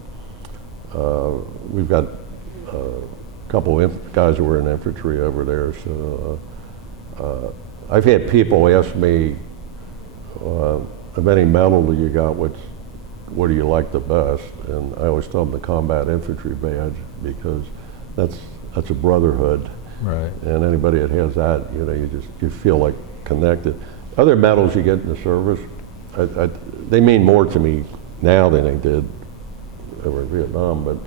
we've got a couple of guys who were in infantry over there. So I've had people ask me, of any medal that you got, what do you like the best? And I always tell them the combat infantry badge, because that's a brotherhood. Right. And anybody that has that, you feel like connected. Other medals you get in the service, they mean more to me now than they did over in Vietnam. But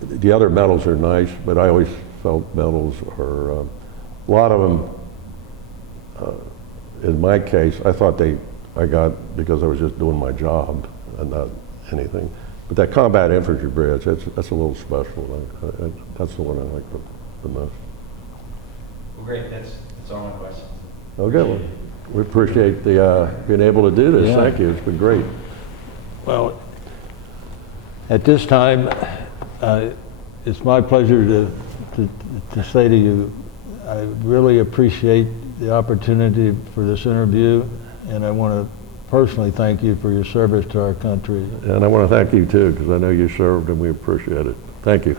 the other medals are nice, but I always felt medals are, a lot of them, in my case, I thought I got because I was just doing my job and not anything. But that combat infantry badge, that's a little special. That's the one I like the most. Well, great. That's all my questions. Okay, well, we appreciate the, being able to do this. Yeah. Thank you, it's been great. Well, at this time, it's my pleasure to say to you, I really appreciate the opportunity for this interview, and I want to personally thank you for your service to our country. And I want to thank you too, because I know you served and we appreciate it. Thank you.